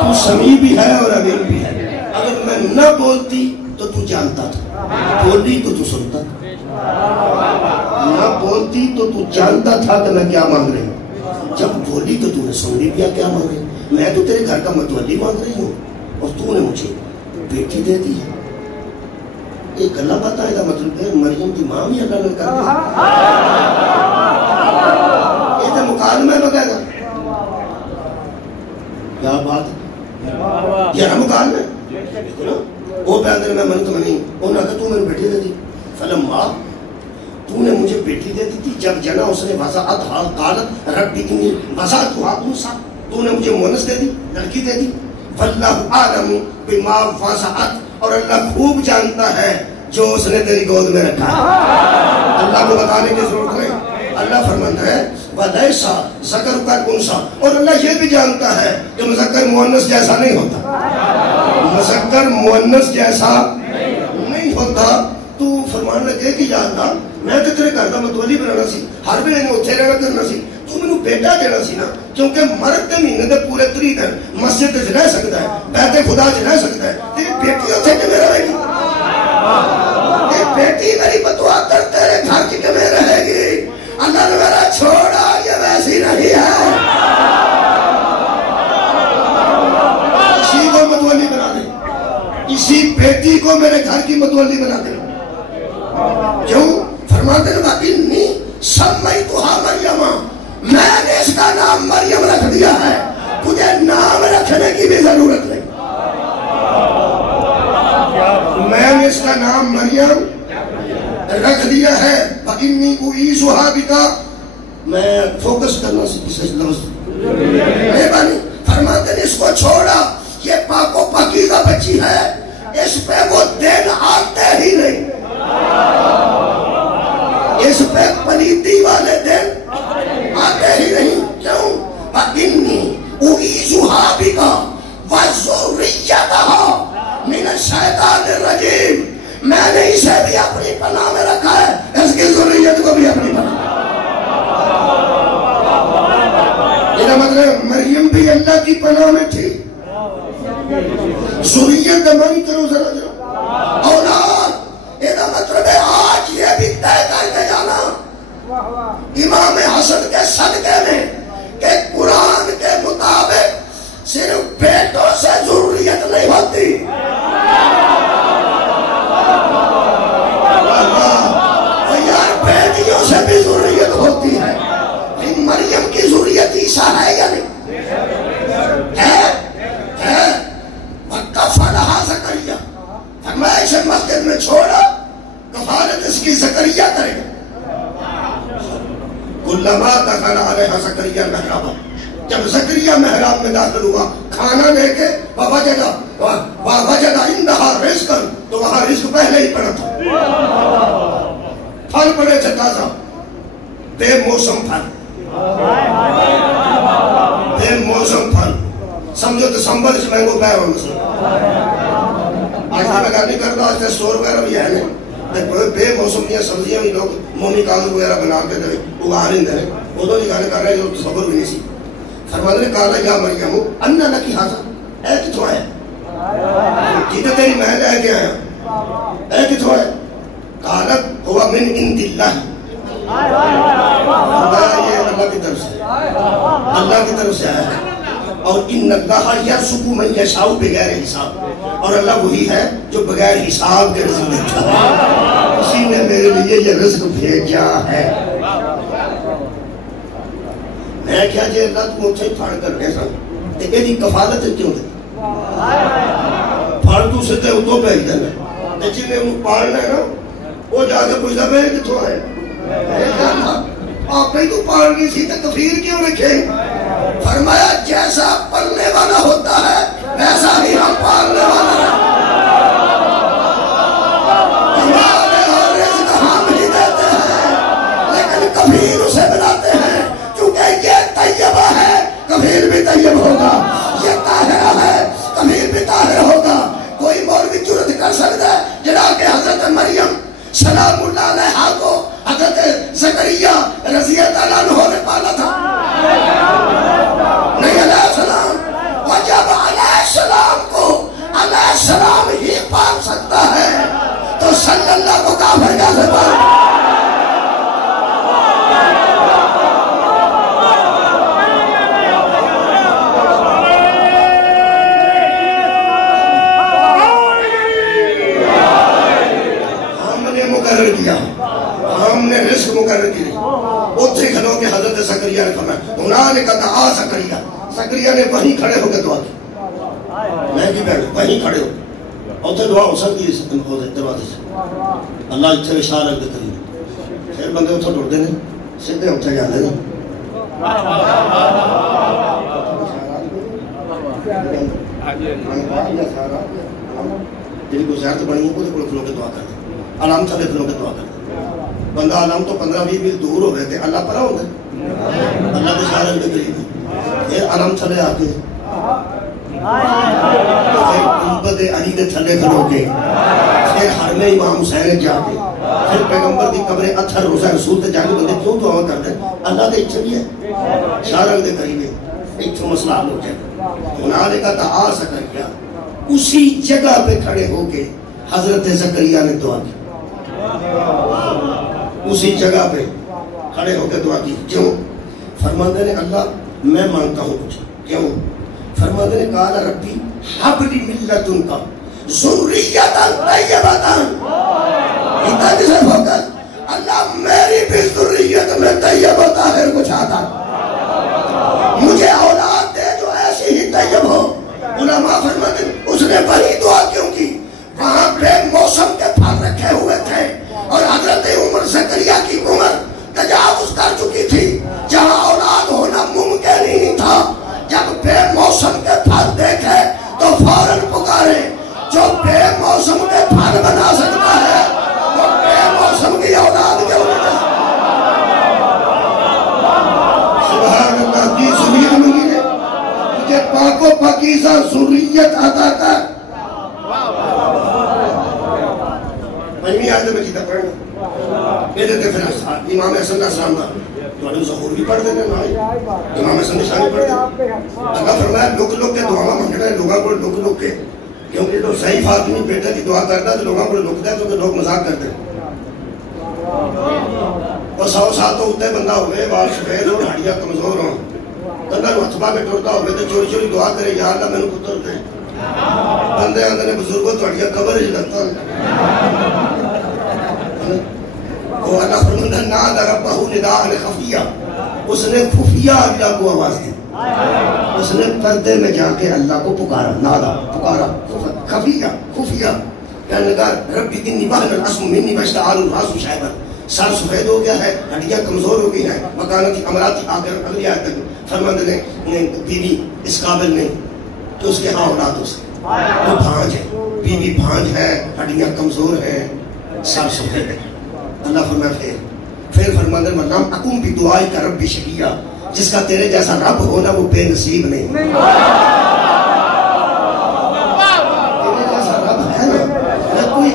تو سمیع بھی ہے اور علیم بھی ہے، اگر میں نہ بولتی تو تو جانتا تھا، بولی تو تو سنتا تھا، نہ بولتی تو تو جانتا تھا کہ میں کیا مانگ رہی ہوں، جب بولی تو تو نے سن لی کیا مانگ رہی ہوں، میں تو تیرے گھر کا متولی مانگ رہی ہوں اور تو نے مجھے بیٹی دے دی ہے، ایک اللہ پتا ہے، مطلب ہے مریم کی ماں بھی اللہ نے کر دی، یہ تو مکالمہ لگے گا، کیا بات ہے، یہ مکالمہ ہے، وہ پیادر میں من تو نہیں، انہوں نے کہا تو میرے بیٹی دے دی، فلما تو نے مجھے بیٹی دے دی تھی، جب جنا اس نے وضعتھا قالت ربی انی وضعتھا انثی، تو نے مجھے مونس دے دی، لڑکی دے دی، واللہ اعلم بما وضعت، اور اللہ خوب جانتا ہے جو اس نے تیری گود میں رکھا ہے، اللہ کو بتانے کی ضرورت نہیں، اللہ فرماتا ہے وَلَيْسَ ذَكَرُ كَالْأُنثىٰ، اور اللہ یہ بھی جانتا ہے کہ مذکر مؤنث جیسا نہیں ہوتا، مذکر مؤنث جیسا نہیں ہوتا، تو فرمانے لگے کہ یا اللہ میں تو تیرے گھر کا متولی بنانا سی، ہر ویلے میں اتنے رہنا کرنا سی، تو مینوں بیٹا دینا سی نا، کیونکہ مرد کے مہینے دے پورے 3 دن مسجد وچ رہ سکتا ہے، بیت خدا وچ رہ سکتا ہے، تیری بیٹی اتنے کیویں رہے گی؟ یہ بیٹی میری بدعا کر تیرے گھر کی کیویں رہے گی؟ اللہ نے میرا چھوڑا، یہ ویسی نہیں ہے، اسی کو متولی بنا دے، اسی بیٹی کو میرے گھر کی متولی بنا دے، کیوں؟ فرماتے ہیں انی سمیتھا مریم، میں نے اس کا نام مریم رکھ دیا ہے، تجھے نام رکھنے کی بھی ضرورت نہیں، میں نے اس کا نام مریم رکھ دیا ہے، فَإِنِّي أُعِيذُهَا بِكَ، میں فوکس کرنا سے لفظ مہربانی فرماتے ہیں اس کو چھوڑا، یہ پاک و پاکیزہ بچی ہے، اس پہ وہ دن آتے ہی نہیں، اس پہ پلیتی والے دن آتے ہی نہیں، کیوں؟ فَإِنِّي أُعِيذُهَا بِكَ وَذُرِّيَّتَهَا مِنَ الشَّيْطَانِ الرَّجِيمِ، میں نے اسے بھی اپنی پناہ میں رکھا ہے، اس کی ذریت کو بھی اپنی پناہ میں، یہ مطلب مریم بھی اللہ کی پناہ میں تھی، ذریت کا معنی کرو ذرا، امام حسن کے صدقے میں کہ قرآن کے مطابق صرف بیٹوں سے ضروریت نہیں ہوتی، یار بیٹیوں سے بھی ضروریت ہوتی ہے۔ مریم کی ضروریت عیسیٰ ہے یا نہیں؟ ہے۔ کفالہ زکریا، فرمایا اسے مسجد میں چھوڑا، کفالت اس کی زکریا کرے۔ کلما دخل علیہ زکریا المحراب، جب زکریا محراب میں داخل ہوا کھانا لے کے وجد عندها رزقا، تو وہاں رزق پہلے ہی پڑا تھا، پھل پڑے تھے تازہ، بے موسم پھل، بے موسم پھل، سمجھو دسمبر سے مینگو پہ ہو مسلم آج کی میں نہیں کرتا، آج سٹور وغیرہ بھی ہے نہیں، بے موسم دیا سبزیاں بھی لوگ مومی کاغذ وغیرہ بنا کے دے اگا نہیں دے، وہ تو نہیں کر رہے جو تصور بھی نہیں سی۔ فرمانے نے کہا یا مریم انا لکی ھذا، اے کتوں آیا؟ جیتا تیری میں لے کے آیا، اے کتوں آیا؟ قالت هو من عند اللہ، یہ اللہ کی طرف سے، اللہ کی طرف سے آیا ہے۔ اور ان اللہ یرزق من یشاء بغیر حساب، اور اللہ وہی ہے جو بغیر حساب کے رزق دیتا ہے، اسی نے میرے لیے یہ رزق بھیجا ہے۔ میں کیا جی اللہ تم اتھے ہی پھاڑ کر رہے سن، یہ کفالت کیوں دے؟ پھاڑ تو سدھے اتوں پہ ہی دینا، جن نے انہوں پاڑنا ہے نا وہ جا کے پوچھتا میں کتوں آئے؟ آپ نے تو پاڑنی سی تو کفیر کیوں رکھے؟ فرمایا جیسا پلنے والا ہوتا ہے ویسا ہی ہم پالنے والا ہے، ہمارے اور رزق ہم ہی دیتے ہیں لیکن کفیر اسے بناتے ہیں، کیونکہ یہ طیبہ ہے کفیر بھی طیب ہوگا، یہ طاہرہ ہے کفیر بھی طاہر ہوگا۔ کوئی مولوی جرت کر سکتا ہے جناب کہ حضرت مریم سلام اللہ علیہا کو حضرت زکریا رضی اللہ عنہ نے پالا تھا؟ نہیں علیہ السلام، اور جب علیہ السلام کو علیہ السلام ہی پال سکتا ہے تو صلی اللہ کو کافر کیسے پال؟ ہم نے رزق مقرر کی، اتھے کھلو کے حضرت زکریا نے فرمایا ہنالک دعا زکریا، زکریا نے وہیں کھڑے ہو کے دعا کی، میں کی بیٹھ وہیں کھڑے ہو اتھے دعا ہو سکتی ہے دروازے سے، اللہ اتھے اشارہ دے کری، پھر بندے اتھے ٹوٹ دینے سیدھے اتھے جانے دیں، جن کو زیارت بنی ہے وہ کھلو کے دعا کرتے، علام تھلے کھلو کے دعا کرتے، بندہ علام تو 15-20 میل دور ہو گئے تھے، اللہ پرا ہوتا ہے، اللہ کے اشارے کے قریب ہے، پھر علام تھلے آ کے پھر گنبد علی کے تھلے کھلو کے، پھر حرم امام حسین جا کے، پھر پیغمبر دی قبر اطہر روزہ رسول تے جا کے بندے کیوں دعا کرتے ہیں؟ اللہ دے اچھا بھی ہے، اشارے کے قریب ہے، ایک مسئلہ حل ہو جائے۔ ہنالک دعا زکریا، اسی جگہ پہ کھڑے ہو کے حضرت زکریا نے دعا کی، اسی جگہ پہ کھڑے ہو کے دعا کی، کیوں؟ فرماتے نے اللہ میں مانگتا ہوں کچھ، کیوں؟ فرماتے نے قال ربی حب لی من لدنک ذریۃ طیبۃ، اتنا کسے فوکس اللہ میری بھی ذریت میں طیب و طاہر کچھ آتا، مجھے اولاد دے جو ایسی ہی طیب ہو۔ علماء فرماتے ہیں اس نے وہی دعا کیوں کی؟ وہاں بے موسم کے پھل رکھے ہوئے تھے اور حضرت عمر زکریا کی عمر تجاوز کر چکی تھی، جہاں اولاد ہونا ممکن ہی نہیں تھا، جب بے موسم کے پھل دیکھے تو فوراً پکارے جو بے موسم کے پھل بنا سکتا ہے وہ بے موسم کی اولاد کے اوپر سبحان اللہ کی زمین ملی ہے، مجھے پاک و پاکیزہ ذریت عطا کر۔ پنجویں آیت میں کتاب پڑھنا یہ دیتے پھر امام حسن علیہ السلام کا تو ظہور بھی پڑھ دینے امام حسن نشانی پڑھ دینے، اللہ فرمایا لوگ لوگ کے دعا مانگنا ہے، لوگوں کو لوگ لوگ کے، کیونکہ جو ضعیف آدمی بیٹے کی دعا کرتا ہے تو لوگوں کو لوگتا ہے کیونکہ لوگ مذاق کرتے ہیں، اور 100 سال تو اتنے بندہ ہوئے وال سفید ہو ہڈیاں کمزور ہو بندہ ہاتھ پا کے ٹرتا ہوئے تو چوری چوری دعا کرے یا اللہ میرے پتر دے بندے آتے نے بزرگوں تھوڑی قبر چ لگتا وہ اللہ فرماتا نادى ربه نداء خفیہ اس نے خفیہ اللہ کو آواز دی اس نے پردے میں جا کے اللہ کو پکارا نادا پکارا خفیہ خفیہ کہنے لگا ربی انی وهن العظم مني واشتعل الراس شيبا سر سفید ہو گیا ہے ہڈیاں کمزور ہو گئی ہیں مکانتی امراتی آخر اگلی آیت تک فرماتے نے بیوی اس قابل نہیں تو اس کے ہاں اولاد ہو سکے وہ بھانج ہے بیوی بھانج ہے ہڈیاں کمزور ہیں سر سفید ہے اللہ فرمایا پھر فرماتے ہیں لم اکن بدعائی کا رب شقیہ جس کا تیرے جیسا رب ہونا وہ بے نصیب نہیں تیرے جیسا رب ہے نا میں کوئی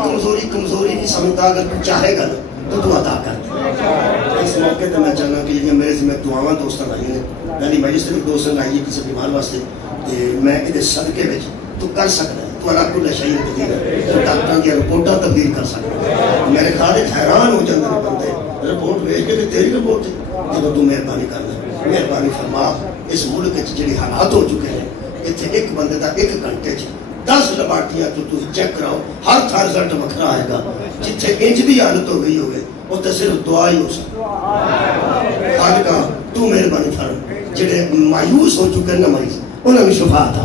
کمزوری نہیں سمجھتا اگر تو چاہے گا نا تو تو عطا کر دے اس موقع تے میں چاہنا کہ یہ میرے سے میں دعاواں دوستاں آئی نے یعنی میں جس طرح دوستاں آئی کسی بیمار واسطے تے میں یہ صدقے وچ تو کر سکتا ہے تو اللہ کل شیء قدیر ہے تو ڈاکٹر کی رپورٹاں تبدیل کر سکتا ہے میرے خالق حیران ہو جاندے نے بندے رپورٹ بھیج کے تیری رپورٹ ہے جب تو مہربانی کرنا مہربانی فرما اس ملک وچ جڑے حالات ہو چکے ہیں ایتھے ایک بندے دا 1 گھنٹے چ 10 لیبارٹریاں تو چیک کراؤ ہر تھا رزلٹ وکھرا آئے گا جتھے انج دی حالت ہو گئی ہوگی وہ تو صرف دعا ہی ہو سکتی خالقہ تو مہربانی فرما جڑے مایوس ہو چکے نا مریض انہوں نے شفا عطا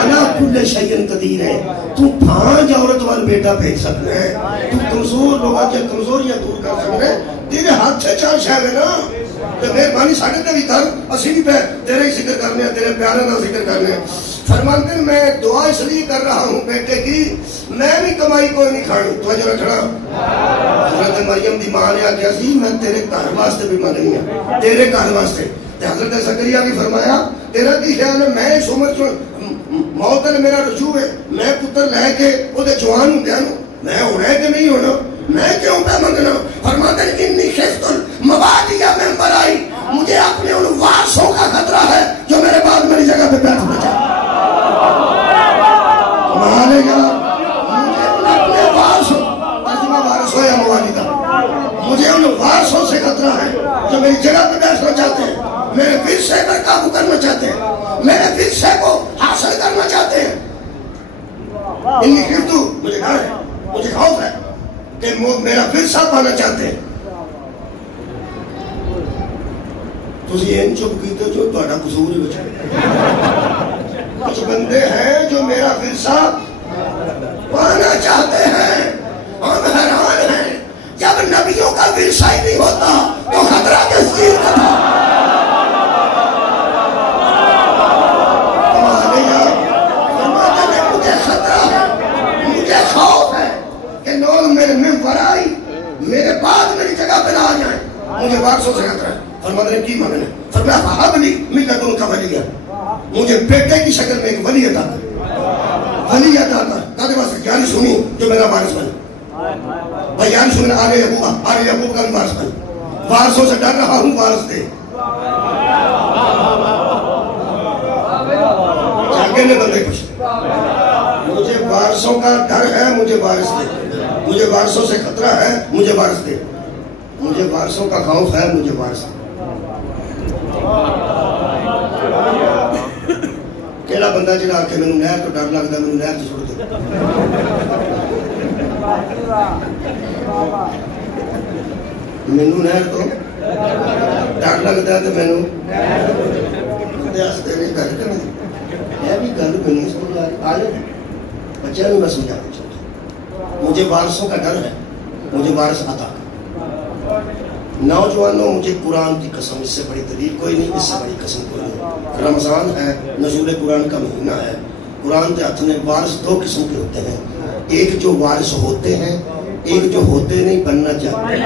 اللہ کل شیء قدیر ہے تو 5 عورت وال بیٹا بھیج سکتا ہے تو کمزور لوگوں کی کمزوریاں دور کر سکتا ہے تیرے ہاتھ سے 4 شے ہے نا تو مہربانی ساڈے تے بھی کر اسی بھی تیرے ہی ذکر کرنے ہیں تیرے پیارے کا ذکر کرنے ہیں فرماتے ہیں میں دعا اس لیے کر رہا ہوں بیٹے کی میں بھی کمائی کوئی نہیں کھانی توجہ رکھنا حضرت مریم دی ماں نے آخیا سی میں تیرے گھر واسطے بھی منگنی ہے تیرے گھر واسطے حضرت زکریا بھی فرمایا تیرا کی خیال ہے میں اس عمر موت نے میرا رجوع ہے میں پتر لے کے وہ جوان ہوں گیا میں ہونا ہے کہ نہیں ہونا میں کیوں پہ منگنا فرماتے ہیں انی خفت الموالیہ من ورائی مجھے اپنے ان وارثوں کا خطرہ ہے جو میرے بعد میری جگہ پہ بیٹھنا چاہتے مانے گا مجھے اپنے وارثوں ترجمہ وارث ہو یا موالی کا مجھے ان وارثوں سے خطرہ ہے جو میری جگہ پہ بیٹھنا چاہتے ہیں میرے ورثے پر قابو کرنا چاہتے ہیں میرے ورثے کو حاصل کرنا چاہتے ہیں انی خفت مجھے ڈر ہے مجھے خوف ہے کہ میرا ورثہ پانا چاہتے ہیں تسی این چپ کیتے جو تہاڈا قصور ہی بچے کچھ بندے ہیں جو میرا ورثہ پانا چاہتے ہیں ہم حیران ہیں جب نبیوں کا ورثہ ہی نہیں ہوتا تو خطرہ کس چیز کا تھا مجھے خطرہ ہے مجھے خوف ہے کہ لوگ میرے ممبر آئی میرے بعد میری جگہ پہ آ جائیں مجھے وارثوں سے خطرہ ہے فرماتے ہیں کی مانگنا ہے فرمایا فہب لی من لدنک ولیہ مجھے بیٹے کی شکل میں ایک ولی عطا کر ولی عطا کر کہتے بس یاری سنی جو میرا وارث بنے بھائی یاری سنی آگے یعقوب کا بھی وارث بنے وارثوں سے ڈر رہا ہوں وارث دے جاگے نے بندے کچھ مجھے وارثوں کا ڈر ہے مجھے وارث دے مجھے وارثوں سے خطرہ ہے مجھے وارث دے مجھے وارثوں کا خوف ہے مجھے وارث دے کیڑا بندہ جڑا آکھے مینوں نہر تو ڈر لگدا مینوں نہر چ سٹ دے مینوں نہر تو ڈر لگدا تے مینوں بندے ہسدے نے گل کرنی یہ بھی گل کوئی نہیں سمجھ آ رہی بچے میں سمجھانا چاہتا ہوں مجھے وارثوں کا ڈر ہے مجھے وارث عطا نوجوانوں مجھے قرآن کی قسم اس سے بڑی دلیل کوئی نہیں اس سے بڑی قسم کوئی نہیں رمضان ہے نزول قرآن کا مہینہ ہے قرآن کے ہاتھ میں وارث 2 قسم کے ہوتے ہیں ایک جو وارث ہوتے ہیں ایک جو ہوتے نہیں بننا چاہتے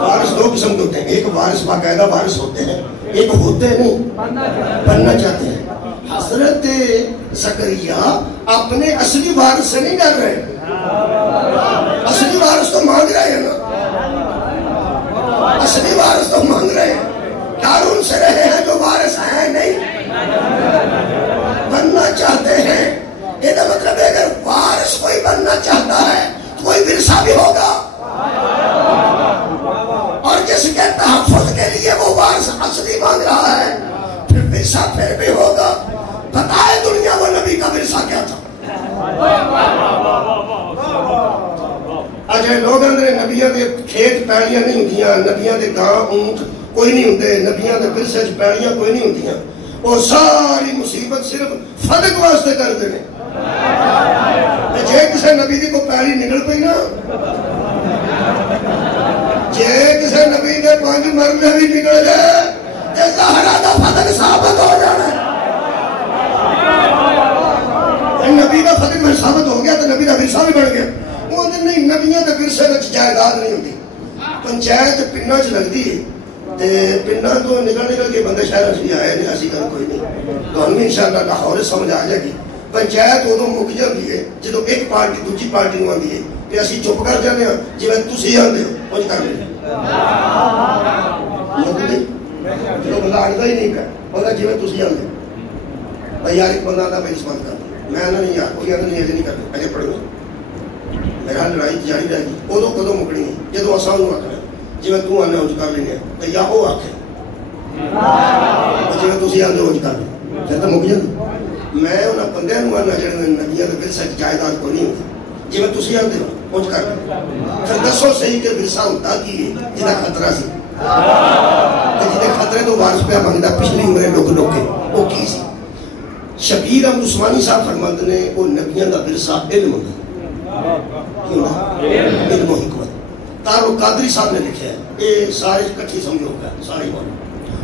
وارث 2 قسم کے ہوتے ہیں ایک وارث باقاعدہ وارث ہوتے ہیں ایک ہوتے نہیں بننا چاہتے ہیں حضرت زکریا اپنے اصلی وارث سے نہیں ڈر رہے اصلی وارث تو مانگ رہے ہیں نا اصلی وارث تو مانگ رہے ہیں ڈر ان سے رہے ہیں جو وارث ہیں نہیں بننا چاہتے ہیں یہ مطلب ہے اگر وارث کوئی بننا چاہتا ہے تو کوئی ورثہ بھی ہوگا، اور جس کے تحفظ کے لیے وہ وارث اصلی مانگ رہا ہے پھر ورثہ پھر بھی ہوگا۔ بتائے دنیا وہ نبی کا ورثہ کیا تھا؟ اجے لوگ اندر نبیاں دے کھیت پیڑیاں نہیں ہوندیاں، نبیاں دے گاں اونٹ کوئی نہیں ہوندے، نبیاں دے ورثے چ پیڑیاں کوئی نہیں ہوندیاں، وہ ساری مصیبت صرف صدق واسطے کرتے ہیں۔ جے کسی نبی دی کو پیڑی نکل پئی نا، جے کسی نبی دے 5 مرلے بھی نکل گئے تے زہرا دا فتق ثابت ہو جانا ہے۔ نبی کا فتق میں ثابت ہو گیا تو نبی کا ورثہ بھی بڑھ گیا۔ وہ نہیں نبیاں دے ورثے وچ جائیداد نہیں ہوندی، پنچایت پنڈاں چ لگدی ہے تے پنڈاں تو نکل کے بندے شہر چ آئے نہیں، ایسی گل کوئی نہیں، تو ہم انشاءاللہ لاہور سمجھ آ جائے گی۔ پنچایت ادو مک جاتی ہے جدو ایک پارٹی دوجی پارٹی نو آتی ہے کہ اسی چپ کر جانے ہاں جی تسی آتے ہو کچھ کر لیں جب بندہ آتا ہی نہیں کر بندہ جی تسی آتے بھائی یار ایک بندہ آتا میں اس بات کر میں آنا نہیں یار کوئی آتا نہیں ایسے نہیں کرنا اجے پڑھ گا میرا لڑائی جاری رہے گی ادو کدو مکنی ہے جدو اصا انہوں آخنا جی تو آنے انج کر لینے تو یا وہ آخے جی تسی آتے انج کر لیں پھر تو مک جاتی۔ میں انہاں بندیاں نوں آنا جڑے نبیاں دے ورثے جائیداد کوئی نہیں ہوندی، جی تسی آندے ہو انج کر پھر دسو صحیح کہ ورثہ ہوندا کی ہے جہدا خطرہ سی جہدے خطرے تو وارث پہ منگدا پچھلی عمریں لک لک کے وہ کی سی؟ شبیر احمد عثمانی صاحب فرماتے نے وہ نبیاں دا ورثہ علم ہوندا، علم و حکمت۔ تارو قادری صاحب نے لکھا ہے یہ سارے کٹھی سمجھو گا سارے بات،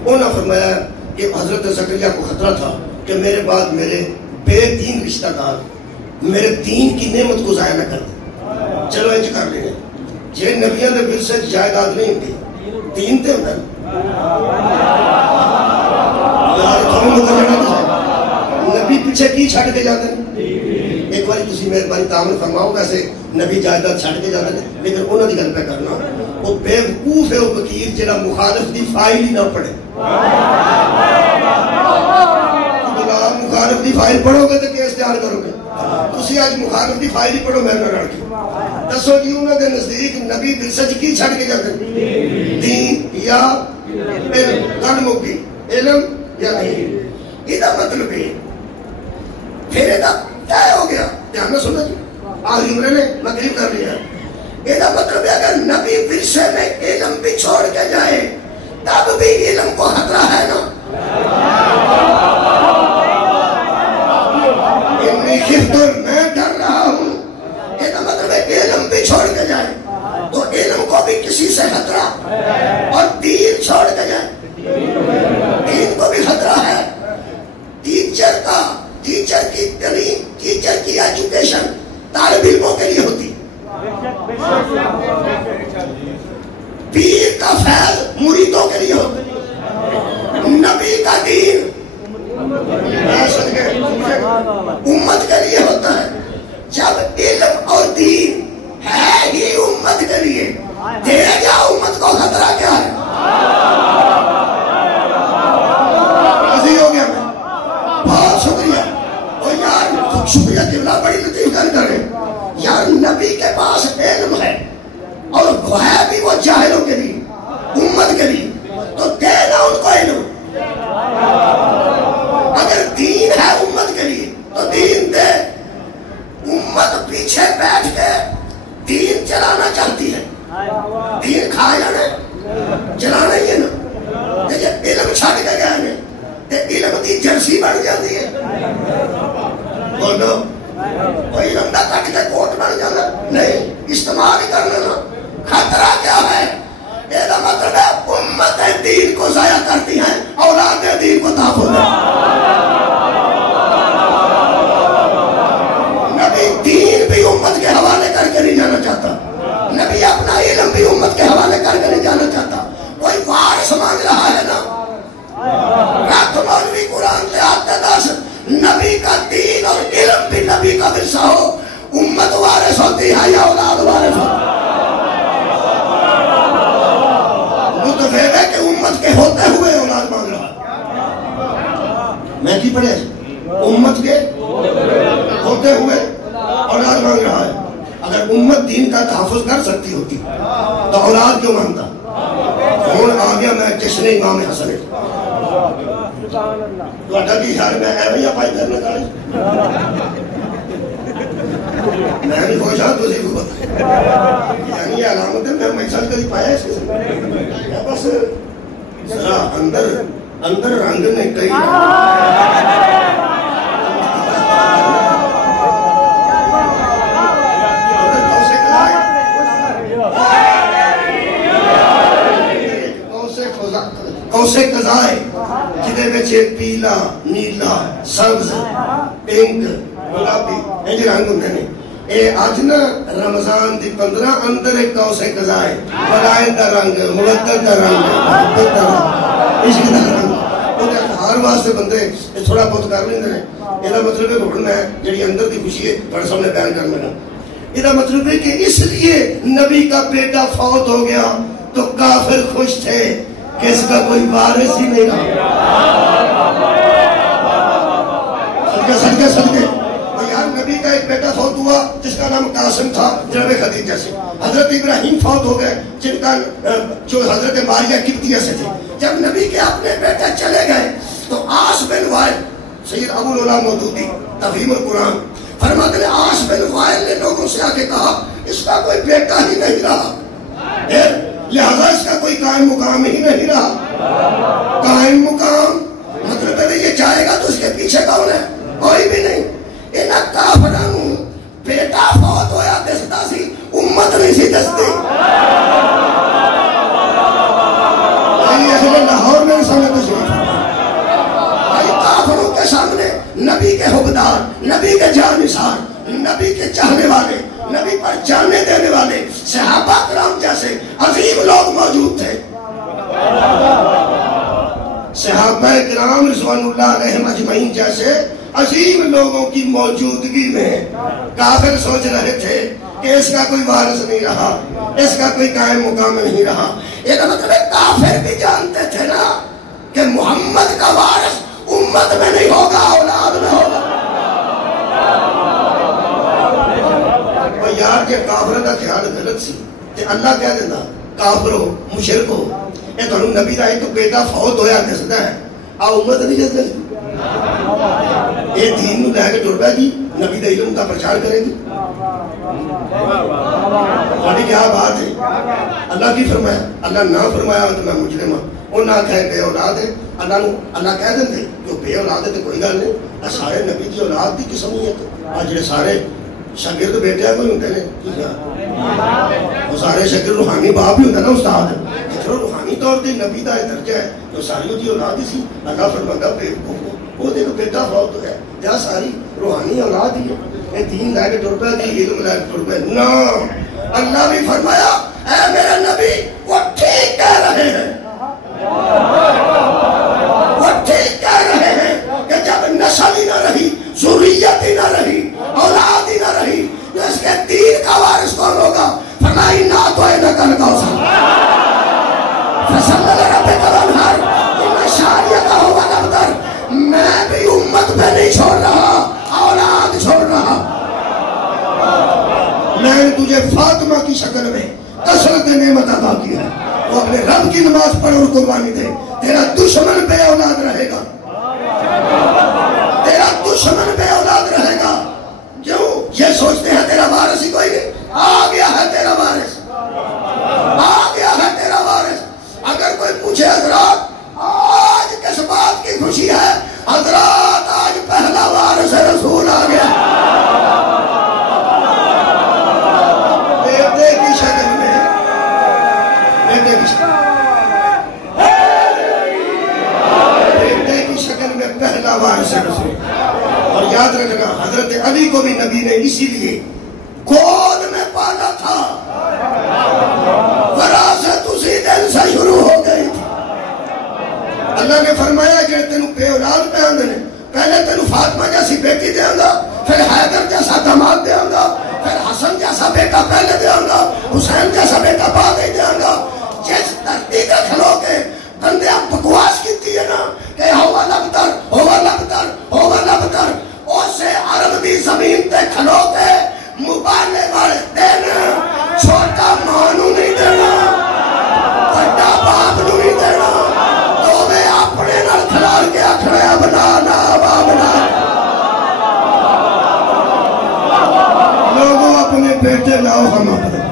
انہوں نے فرمایا کہ حضرت زکریا کو خطرہ تھا کہ میرے بعد میرے بے دین رشتہ دار میرے دین کی نعمت کو ضائع نہ کر دیں، چلو انج کر لیں جے نبیاں دے ورثے جائیداد نہیں ہوتی دین تے ہوتا نبی پیچھے کی چھڑ کے جاتے ہیں؟ ایک بار تسی مہربانی تعامل فرماؤ ویسے نبی جائیداد چھڑ کے جاتے ہیں لیکن انہوں کی گل پہ کرنا وہ بے وقوف ہے وہ وکیل جہاں مخالف دی فائل ہی نہ پڑھے، مخالف دی فائل پڑھو گے تو کیس تیار کرو گے؟ تسی آج مخالف دی فائل ہی پڑھو میرے نال رل کے دسو جی انہوں دے نزدیک نبی ورثے کی چھڑ کے جاتے ہیں؟ دین یا علم؟ گل مکی علم یا دین؟ یہ مطلب ہے پھر یہ طے ہو گیا، دھیان نہ سننا جی آخری عمرے نے مغرب کر لیا، یہ مطلب ہے اگر نبی ورثے میں علم بھی چھوڑ کے جائے تب بھی علم کو خطرہ ہے نا۔ میں ڈر رہا ہوں یہ مطلب ہے علم بھی چھوڑ کے جائے تو علم کو بھی کسی سے خطرہ، اور دین چھوڑ کے جائے دین کو بھی خطرہ ہے۔ ٹیچر کی تعلیم ٹیچر کی ایجوکیشن طالب علموں کے لیے ہوتی، پیر کا فیض مریدوں کے لیے ہوتا، نبی کا دین امت کے لیے ہوتا ہے۔ جب علم اور دین ہے ہی امت کے لیے دے گا امت کو خطرہ کیا ہے؟ راضی ہو گیا میں؟ بہت شکریہ اور یار شکریہ قبلہ بڑی لطیف کر کرے یار نبی کے پاس علم ہے اور ہے بھی وہ جاہلوں کے لیے امت کے لیے تو دے نا ان کو علم، اگر دین ہے امت کے لیے تو دین دے۔ امت پیچھے بیٹھ کے دین چلانا چاہتی ہے، دین کھا جانا چلانا ہی ہے نا، جب علم چھڑ کے گئے نا تو علم کی جرسی بن جاتی ہے، بولو علم کا کٹ کے کوٹ بن جانا نہیں، استعمال ہی کرنا نا۔ خطرہ کیا ہے؟ یہ مطلب ہے امت دین کو ضائع کرتی ہیں، اولاد دین کو تحفظ ہے۔ نبی دین بھی امت کے حوالے کر کے نہیں جانا چاہتا، نبی اپنا علم بھی امت کے حوالے کر کے نہیں جانا چاہتا، کوئی وارث مانگ رہا ہے نا۔ رات مولوی قرآن سے آتے 10 نبی کا دین اور علم بھی نبی کا ورثہ ہو، امت وارث ہوتی ہے یا اولاد وارث ہوتی ہے؟ ہے کہ امت کے ہوتے ہوئے اولاد مانگ رہا، میں کی پڑھے امت کے ہوتے ہوتے ہوئے اولاد مانگ رہا ہے. اگر امت دین کا تحفظ کر سکتی ہوتی تو اولاد کیوں مانگتا؟ ہوں آ گیا میں جشن امام حسن کی خیال میں ہے بھیا پائی کرنے کا میں نہیں خوش ہوں تجھے کو یعنی یہ علامت ہے میں محسوس کری پایا اس کے بس ذرا اندر رنگ نے کئی کوسے قضائے جدے بچے پیلا نیلا سبز پنک گلابی انج رنگ ہوندے نے. اے اج نا رمضان دی 15 اندر ایک کوسے قضائے ولایت دا رنگ مودت دا رنگ محبت دا رنگ عشق دا رنگ ہر واسطے بندے تھوڑا بہت کر لیندے نے. یہ مطلب ہے کہ میں جڑی اندر دی خوشی ہے تھوڑے سامنے بیان کر لگا. یہ مطلب ہے کہ اس لیے نبی کا بیٹا فوت ہو گیا تو کافر خوش تھے کہ اس کا کوئی وارث ہی نہیں رہا. صدقے صدقے یار نبی کا ایک بیٹا فوت ہوا جس کا نام قاسم تھا جناب خدیجہ سے. حضرت ابراہیم فوت ہو گئے جن کا جو حضرت ماریہ قبطیہ سے تھے. جب نبی کے اپنے بیٹے چلے گئے تو عاص بن وائل سید ابو العلا مودودی تفہیم القرآن فرماتے ہیں عاص بن وائل نے لوگوں سے آگے کہا اس کا کوئی بیٹا ہی نہیں رہا لہذا اس کا کوئی قائم مقام ہی نہیں رہا. قائم مقام مطلب ہے یہ جائے گا تو اس کے پیچھے کون ہے؟ کوئی بھی نہیں. انہاں کافراں نوں بیٹا فوت ہویا دسدا سی امت نہیں سی دسدی. اہل لاہور میں سامنے تشریف بھائی کافروں کے سامنے نبی کے حکمدار نبی کے جانثار نبی کے چاہنے والے نبی پر جانے دینے والے صحابہ کرام جیسے عظیم لوگ موجود تھے. صحابہ کرام رضوان اللہ علیہم اجمعین جیسے عظیم لوگوں کی موجودگی میں کافر سوچ رہے تھے کہ اس کا کوئی وارث نہیں رہا اس کا کوئی قائم مقام نہیں رہا. یہ مطلب کافر بھی جانتے تھے نا کہ محمد کا وارث امت میں نہیں ہوگا اولاد میں ہوگا. یار کہ کافر کا خیال غلط سی تے اللہ کہہ دینا کافرو مشرکو یہ تھانوں نبی دا ایک بیٹا فوت ہویا دسدا ہے آ امت نہیں دسدی یہ دین نو لے کے ٹر پیا جی نبی دے علم کا پرچار کرے گی. تھوڑی کیا بات ہے. اللہ کی فرمایا اللہ نہ فرمایا تو میں مجرم ہوں. انہاں کہے بے اولاد ہے اللہ کہہ دیں جو بے اولاد ہے تو کوئی گل نہیں. سارے نبی دی اولاد دی قسم ہی ہے. جڑے سارے شاگرد بیٹے کوئی ہوتے ہیں وہ سارے شاگرد روحانی باپ ہی ہوتا نا استاد چلو روحانی طور پہ نبی کا درجہ ہے تو ساری دی اولاد ہی سی. اللہ فرماتا وہ دیکھو بیٹا فوت ہے یا ساری روحانی اولاد ہی ہے. یہ دین لے کے ٹر پیا جی علم لے کے ٹر پیا نہ. اللہ بھی فرمایا اے میرا نبی وہ ٹھیک کہہ رہے ہیں وہ ٹھیک کہہ رہے ہیں کہ جب نسل ہی نہ رہی ذریت ہی نہ رہی اولاد ہی نہ رہی تو اس کے دین کا وارث کون ہوگا؟ فرمائی نہ تو ہے نہ کل کوثر فصل رب کرنہر ان شاریہ کا ہوگا نبتر. میں بھی امت میں نہیں چھوڑ رہا اولاد چھوڑ رہا. میں نے تجھے فاطمہ کی شکل میں کثرت نعمت عطا کی ہے. وہ اپنے رب کی نماز پڑھ اور قربانی دے. تیرا دشمن بے اولاد رہے گا تیرا دشمن بے اولاد رہے گا. کیوں یہ سوچتے ہیں تیرا وارث ہی کوئی نہیں. آ گیا ہے تیرا وارث آ گیا ہے تیرا وارث. اگر کوئی پوچھے حضرات آج کس بات کی خوشی ہے؟ حضرات آج پہلا وارث رسول آ گیا بیٹے کی شکل میں. بیٹے کی شکل میں پہلا وارث رسول. اور یاد رکھنا حضرت علی کو بھی نبی نے اسی لیے گود میں پالا تھا. وراثت اسی دن سے شروع ہو گئی تھی. اللہ نے فرمایا کہ تینوں بے اولاد پہ آندے پہلے تینوں فاطمہ جیسی بیٹی دے گا پھر حیدر جیسا داماد دے گا پھر حسن جیسا بیٹا پہلے دے گا حسین جیسا بیٹا بعد ہی دے گا. جس دھرتی کا کھلو کے بندے آپ بکواس کی ہے نا کہ ہوا لبتر اس سے عرب دی زمین تے اپنے بیٹے لاؤ ہم اپنے.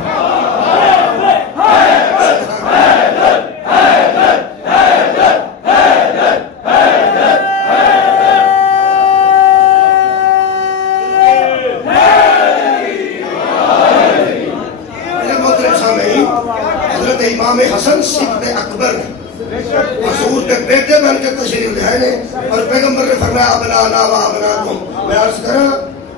امام حسن صدق اکبر حضور کے بیٹے بن کے تشریف لائے نے اور پیغمبر نے فرمایا ابنانا و ابناکم. میں عرض کرا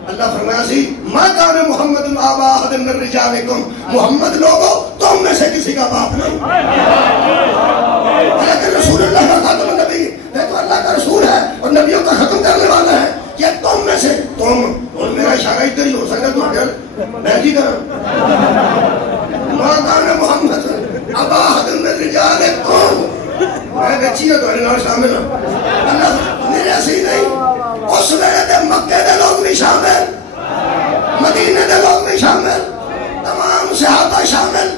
اللہ فرمایا سی ما کان محمد ابا احد من رجالکم, محمد لوگوں تم میں سے کسی کا باپ نہیں, لیکن رسول اللہ کا خاتم النبی ہے تو اللہ کا رسول ہے اور نبیوں کا ختم کرنے والا ہے. یہ تم میں سے تم, اور میرا اشارہ ادھر ہی ہو سکتا تو میں کی کرا ما کان محمد ابا احد من رجالکم, میں بچی ہے تو انہوں شامل ہوں. اللہ میرے سے ہی نہیں, اس ویلے دے مکے دے لوگ بھی شامل, مدینے دے لوگ بھی شامل, تمام صحابہ شامل.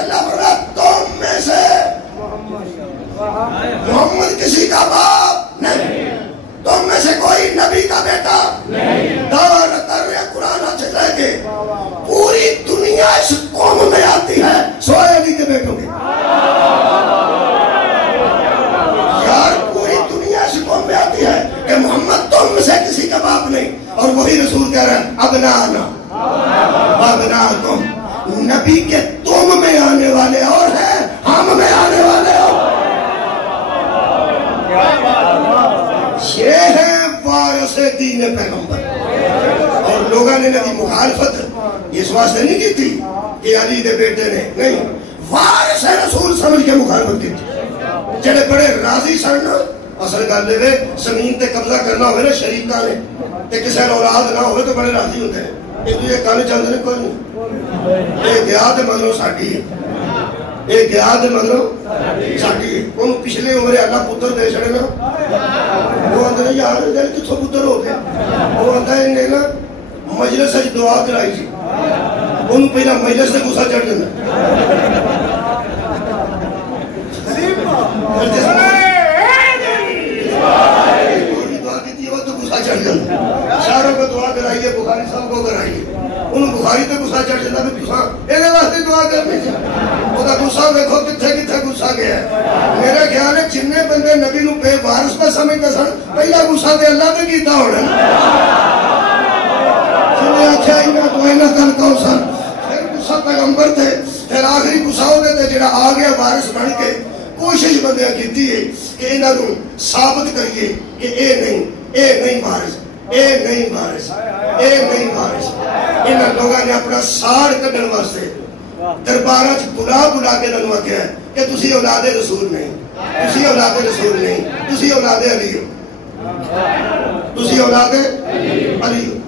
اللہ فرمایا تم میں سے محمد کسی کا باپ نہیں, تم میں سے کوئی نبی کا بیٹا نہیں. دعویٰ کر رہے قرآن سے لے کے پوری دنیا اس قوم میں آتی ہے سوائے علی کے بیٹوں کے. یار پوری دنیا اس قوم میں آتی ہے کہ محمد تم میں سے کسی کا باپ نہیں, اور وہی رسول کہہ رہے ہیں ابنانا ابناکم. نبی کے تم میں آنے والے اور ہیں, ہم میں آنے والے اور. یہ ہے وارث دین پیغمبر. اور لوگوں نے نبی مخالفت اس واسطے نہیں کی تھی کہ علی دے بیٹے نے, نہیں, وارث رسول سمجھ کے مخالفت کی تھی. جڑے بڑے راضی سن اصل گل دے زمین تے قبضہ کرنا ہوئے نا شریکاں نے تے کسی اولاد نہ ہوئے تو بڑے راضی ہوتے ہیں. ایک دوسرے کانے چاہتے ہیں کوئی نہیں, یہ گیا تے مگروں ساڈی ہے, یہ گیا تے مگروں ساڈی ہے. انہوں پچھلے عمرے اللہ پتر دے چھڑے نا, وہ آتا ہے یار کتوں پتر ہو گیا, وہ آتا ہے انہیں نا مجلس سے دعا کرائی تھی, انہوں پہلا مجلس سے غصہ چڑھ جاتا. شہروں کو دعا کرائیے, بخاری صاحب کو کرائیے, انہوں بخاری تے غصہ چڑھ جاتا بھی تساں اے واسطے دعا کرنی چاہیے. وہ غصہ دیکھو کتنے کتنے غصہ گیا ہے. میرا خیال ہے جن بندے نبی نو بے وارث پہ سمجھتے سن پہلا غصہ تے اللہ تے کیتا ہونا, جنہیں آخیا انہاں تو انہاں کل کہو سن, پھر غصہ پیغمبر تے, پھر آخری غصہ ہوتے تے جڑا آ گیا وارث بن کے. کوشش بندے کیتی ہے کہ انہاں نو ثابت کریے کہ اے نہیں وارث, اے نہیں وارث, اے نہیں وارث. انہاں لوگوں نے اپنا ساڑ کڈن واسطے درباراں چ بلا کے انہاں آکھیا ہے کہ تسی اولاد رسول نہیں, تسی اولاد رسول نہیں, تسی اولاد علی ہو, تسی اولاد علی ہو.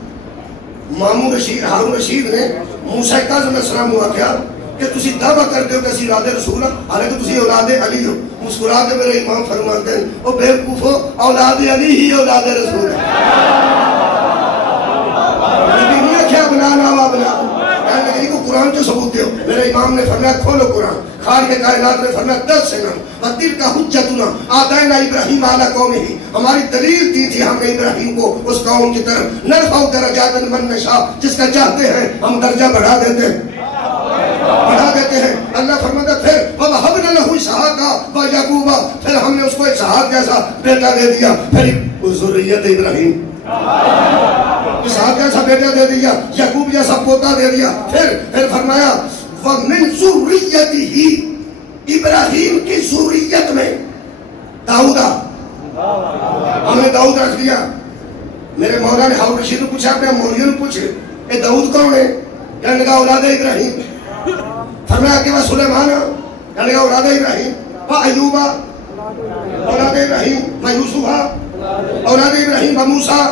مامون رشید, ہارون رشید نے موسیٰ کاظم علیہ السلام کو آکھیا کہ تسی دعویٰ کرتے ہو کہ اسی اولاد رسول ہیں حالانکہ تسی اولاد علی ہو. مسکرا کے میرے امام فرماتے ہیں او بیوقوفو, اولاد علی ہی اولاد رسول ہے. نبی نہیں آکھیا بنانا وا بنا, کہنے لگے کو قرآن جو ثبوت دیو. میرے امام نے فرمایا کھولو قرآن. خالق کائنات نے فرمایا 10 سنم وَتِلْكَ حُجَّتُنَا آتَيْنَا إِبْرَاهِيمَ عَلَىٰ قَوْمِهِ, ہماری دلیل دی تھی ہم نے ابراہیم کو اس قوم کی طرف. نَرْفَعُ دَرَجَاتٍ مَن نَشَاءُ, جس کا چاہتے ہیں ہم درجہ بڑھا دیتے ہیں, بڑھا دیتے ہیں. اللہ فرماتا پھر وَوَهَبْنَا لَهُ إِسْحَاقَ وَيَعْقُوبَ, پھر ہم نے اس کو اسحاق جیسا بیٹا دے دیا. پھر ذریت ابراہیم, اسحاق جیسا بیٹا دے دیا, یعقوب جیسا پوتا دے دیا. پھر فرمایا وَمِن ذُرِّيَّتِهِ, ابراہیم کی ذریت میں داؤد, ہم نے داؤد رکھ دیا. میرے مولا نے ہارون رشید نے پوچھا, اپنے مولیوں نے پوچھے اے داؤد کون ہے؟ کہنے لگا اولاد ابراہیم. فرمایا کہ وہ سلیمان, کہنے لگا اولاد ابراہیم. ایوب اولاد ابراہیم, یوسف اولاد ابراہیم, موسیٰ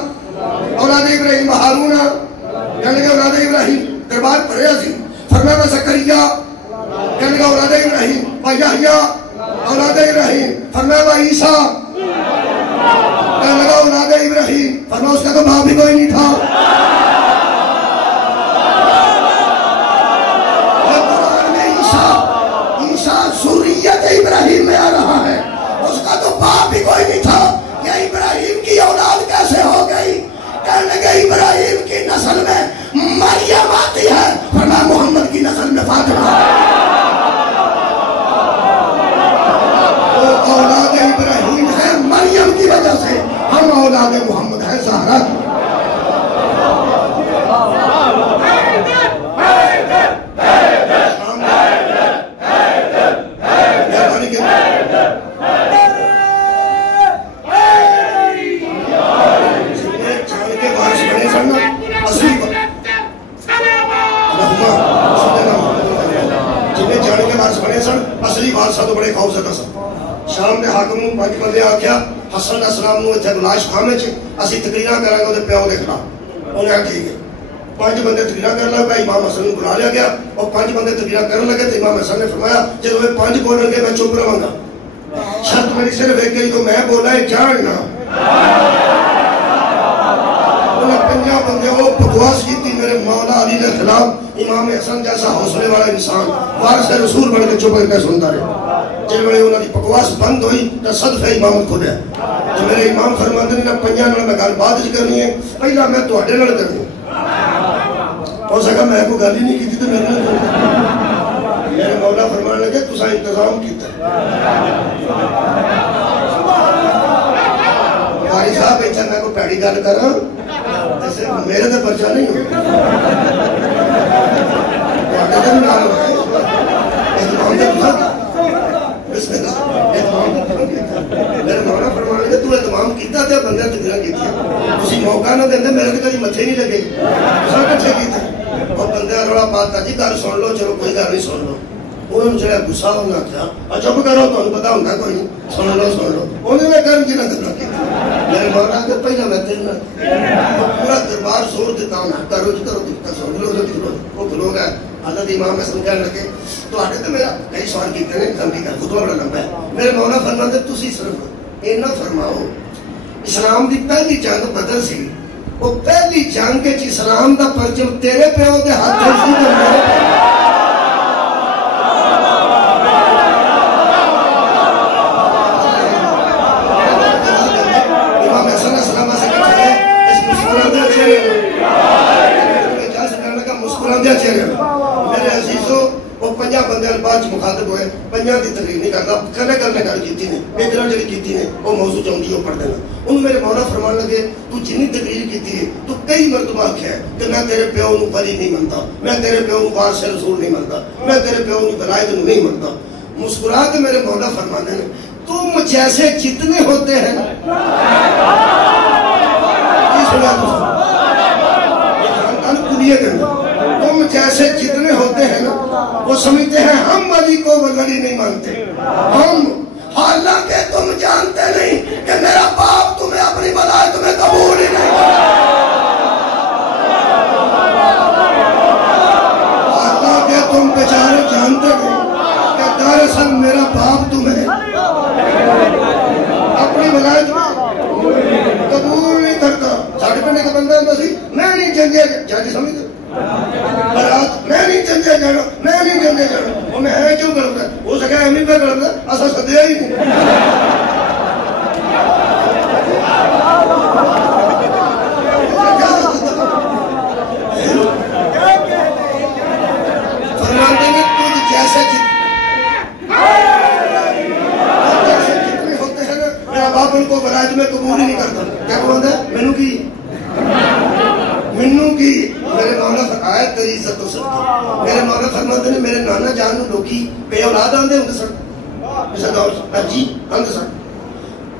اولاد ابراہیم, ہارون کہنے لگا اولاد ابراہیم. دربار پڑھیا سی. فرمایا زکریا, کہنے لگا اولاد ابراہیم. یحییٰ اولاد ابراہیم. فرمایا عیسیٰ, کہنے لگا اولاد ابراہیم. فرمایا اس کا تو باپ بھی کوئی نہیں تھا. ذریت ابراہیم میں آ رہا ہے, اس کا تو باپ بھی کوئی نہیں تھا. یہ ابراہیم کی کیسے ہو گئی؟ کہنے لگے ابراہیم کی نسل میں مریم آتی ہے جنہیں جانے کے وارث بنے سن اصلی وارثاں تو بڑے خوفزدہ سن. شام دے حاکم نوں 5 بندے آکھیا حسن علیہ السلام نوں اتنے لاش خانے چ اسی تقریراں کراں گے پیو دے خلاف. انہیں ٹھیک ہے. 5 بندے تقریراں کرن لگ پے. امام حسن نوں بلا لیا گیا اور 5 بندے تقریراں کرن لگے تو امام حسن نے فرمایا جب یہ 5 بولیں گے میں چپ رہاں گا. شرط میری صرف ایک ہی تو میں بولا ہے جاننا. انہیں 5 بندے وہ بکواس کی تھی میرے مولا علی کے خلاف. امام حسن جیسا حوصلے والا انسان وارث رسول بن کے چپ کر کے سنتا رہا. جب ویلے انہوں نے بکواس بند ہوئی تو صدفہ امامت کھلیا. تو میرے امام فرماتے ہیں 5 نال میں گل بعد کرنی ہے پہلا میں تواڈے نال کرنی. ہو سکا میں کوئی گل ہی نہیں کی تو میرے نال کرنی. میرے مولا فرمان لگے تساں انتظام کیتا. قاری صاحب اچھا میں کوئی پیڑی گل کراں صرف میرے تے پرچہ نہیں ہو تواڈے تے نال اہتمام دے میرے مولا فرمان لگے تو اہتمام کیتا تے بندے تقریراں کیتیاں. تسی موقع نہ دیندے میرے تے کدی متھے نہیں لگے. تساں کٹھے کیتے اور بندے رولا پاتا جی گل سن لو چلو کوئی گل نہیں سن لو. انہوں نے چڑھا غصہ ہونا کیا چپ کرو تمہیں پتا ہوتا کوئی نہیں سن لو. انہوں نے کر کے نہ کرنا کی. میرے مولا کہ پہلا میں تیرنا پورا دربار زور دیتا ہوں کرو جی کرو سن لو. وہ کھلو گیا. حضرت امام حسن کہنے لگے تو آگے تو میرا کئی سوال کیتے ہیں کم کا خطبہ بڑا لمبا ہے. میرے مولا فرماتے تسی صرف اینا فرماؤ اسلام دی پہلی جنگ بدر سی وہ پہلی جنگ کے اسلام دا پرچم تیرے پیو دے ہاتھ سی کرنا. میرے عزیزو وہ 5 بندے بعد مخاطب ہوئے 5 کی تقریر نہیں کرتا کرنے گل کی نے ایک طرح جی کی نے وہ موضوع چاہیے وہ پڑھ دینا. انہوں میرے مولا فرمان لگے تو جنی تقریر کی ہے تو کئی مرتبہ آخیا ہے کہ میں تیرے پیو نو ولی نہیں منتا میں تیرے پیو نو وارث رسول نہیں منتا میں تیرے پیو نو ولایت نو نہیں منتا. مسکرا کے میرے مولا فرماتے ہیں تم جیسے جتنے ہوتے ہیں تم جیسے جتنے ہوتے ہیں نا وہ سمجھتے ہیں ہم ولی کو ولی نہیں مانتے. ہم حالانکہ تم جانتے نہیں کہ میرا باپ تمہیں اپنی ولایت میں قبول ہی نہیں کرتا. حالانکہ تم بیچارے جانتے نہیں کہ دراصل میرا باپ تمہیں اپنی ولایت میں قبول نہیں کرتا. ساڑھے پہنے کا بندہ ہوتا سی میں نہیں جنگے جاجی سمجھتے برات میں نہیں جنگے جانا میں نہیں جنگے جانا وہ میں ہے کیوں کرتا ہو سکا امی پہ کرتا ایسا سدیا ہی نہیں. فرماتے ہیں تجھ جیسے جتنے ہوتے ہیں نا میرا باپ ان کو ولایت میں قبول ہی نہیں کرتا. کیا بولتا ہے مینوں کی میرے مولا فرمایا تیری عزت تو سب. میرے مولا فرماتے ہیں میرے نانا جان نو لوکی بے اولاد آندے ہوندے سن اس دور جی آندے سن.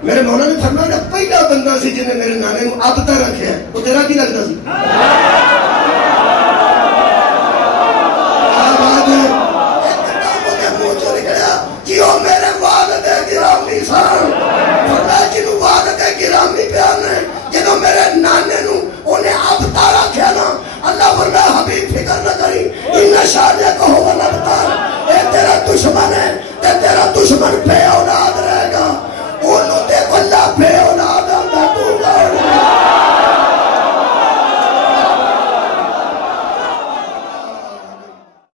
میرے مولا نے فرمایا پہلا بندہ سی جن نے میرے نانے نو اب تک رکھیا ہے وہ تیرا کی لگتا سی.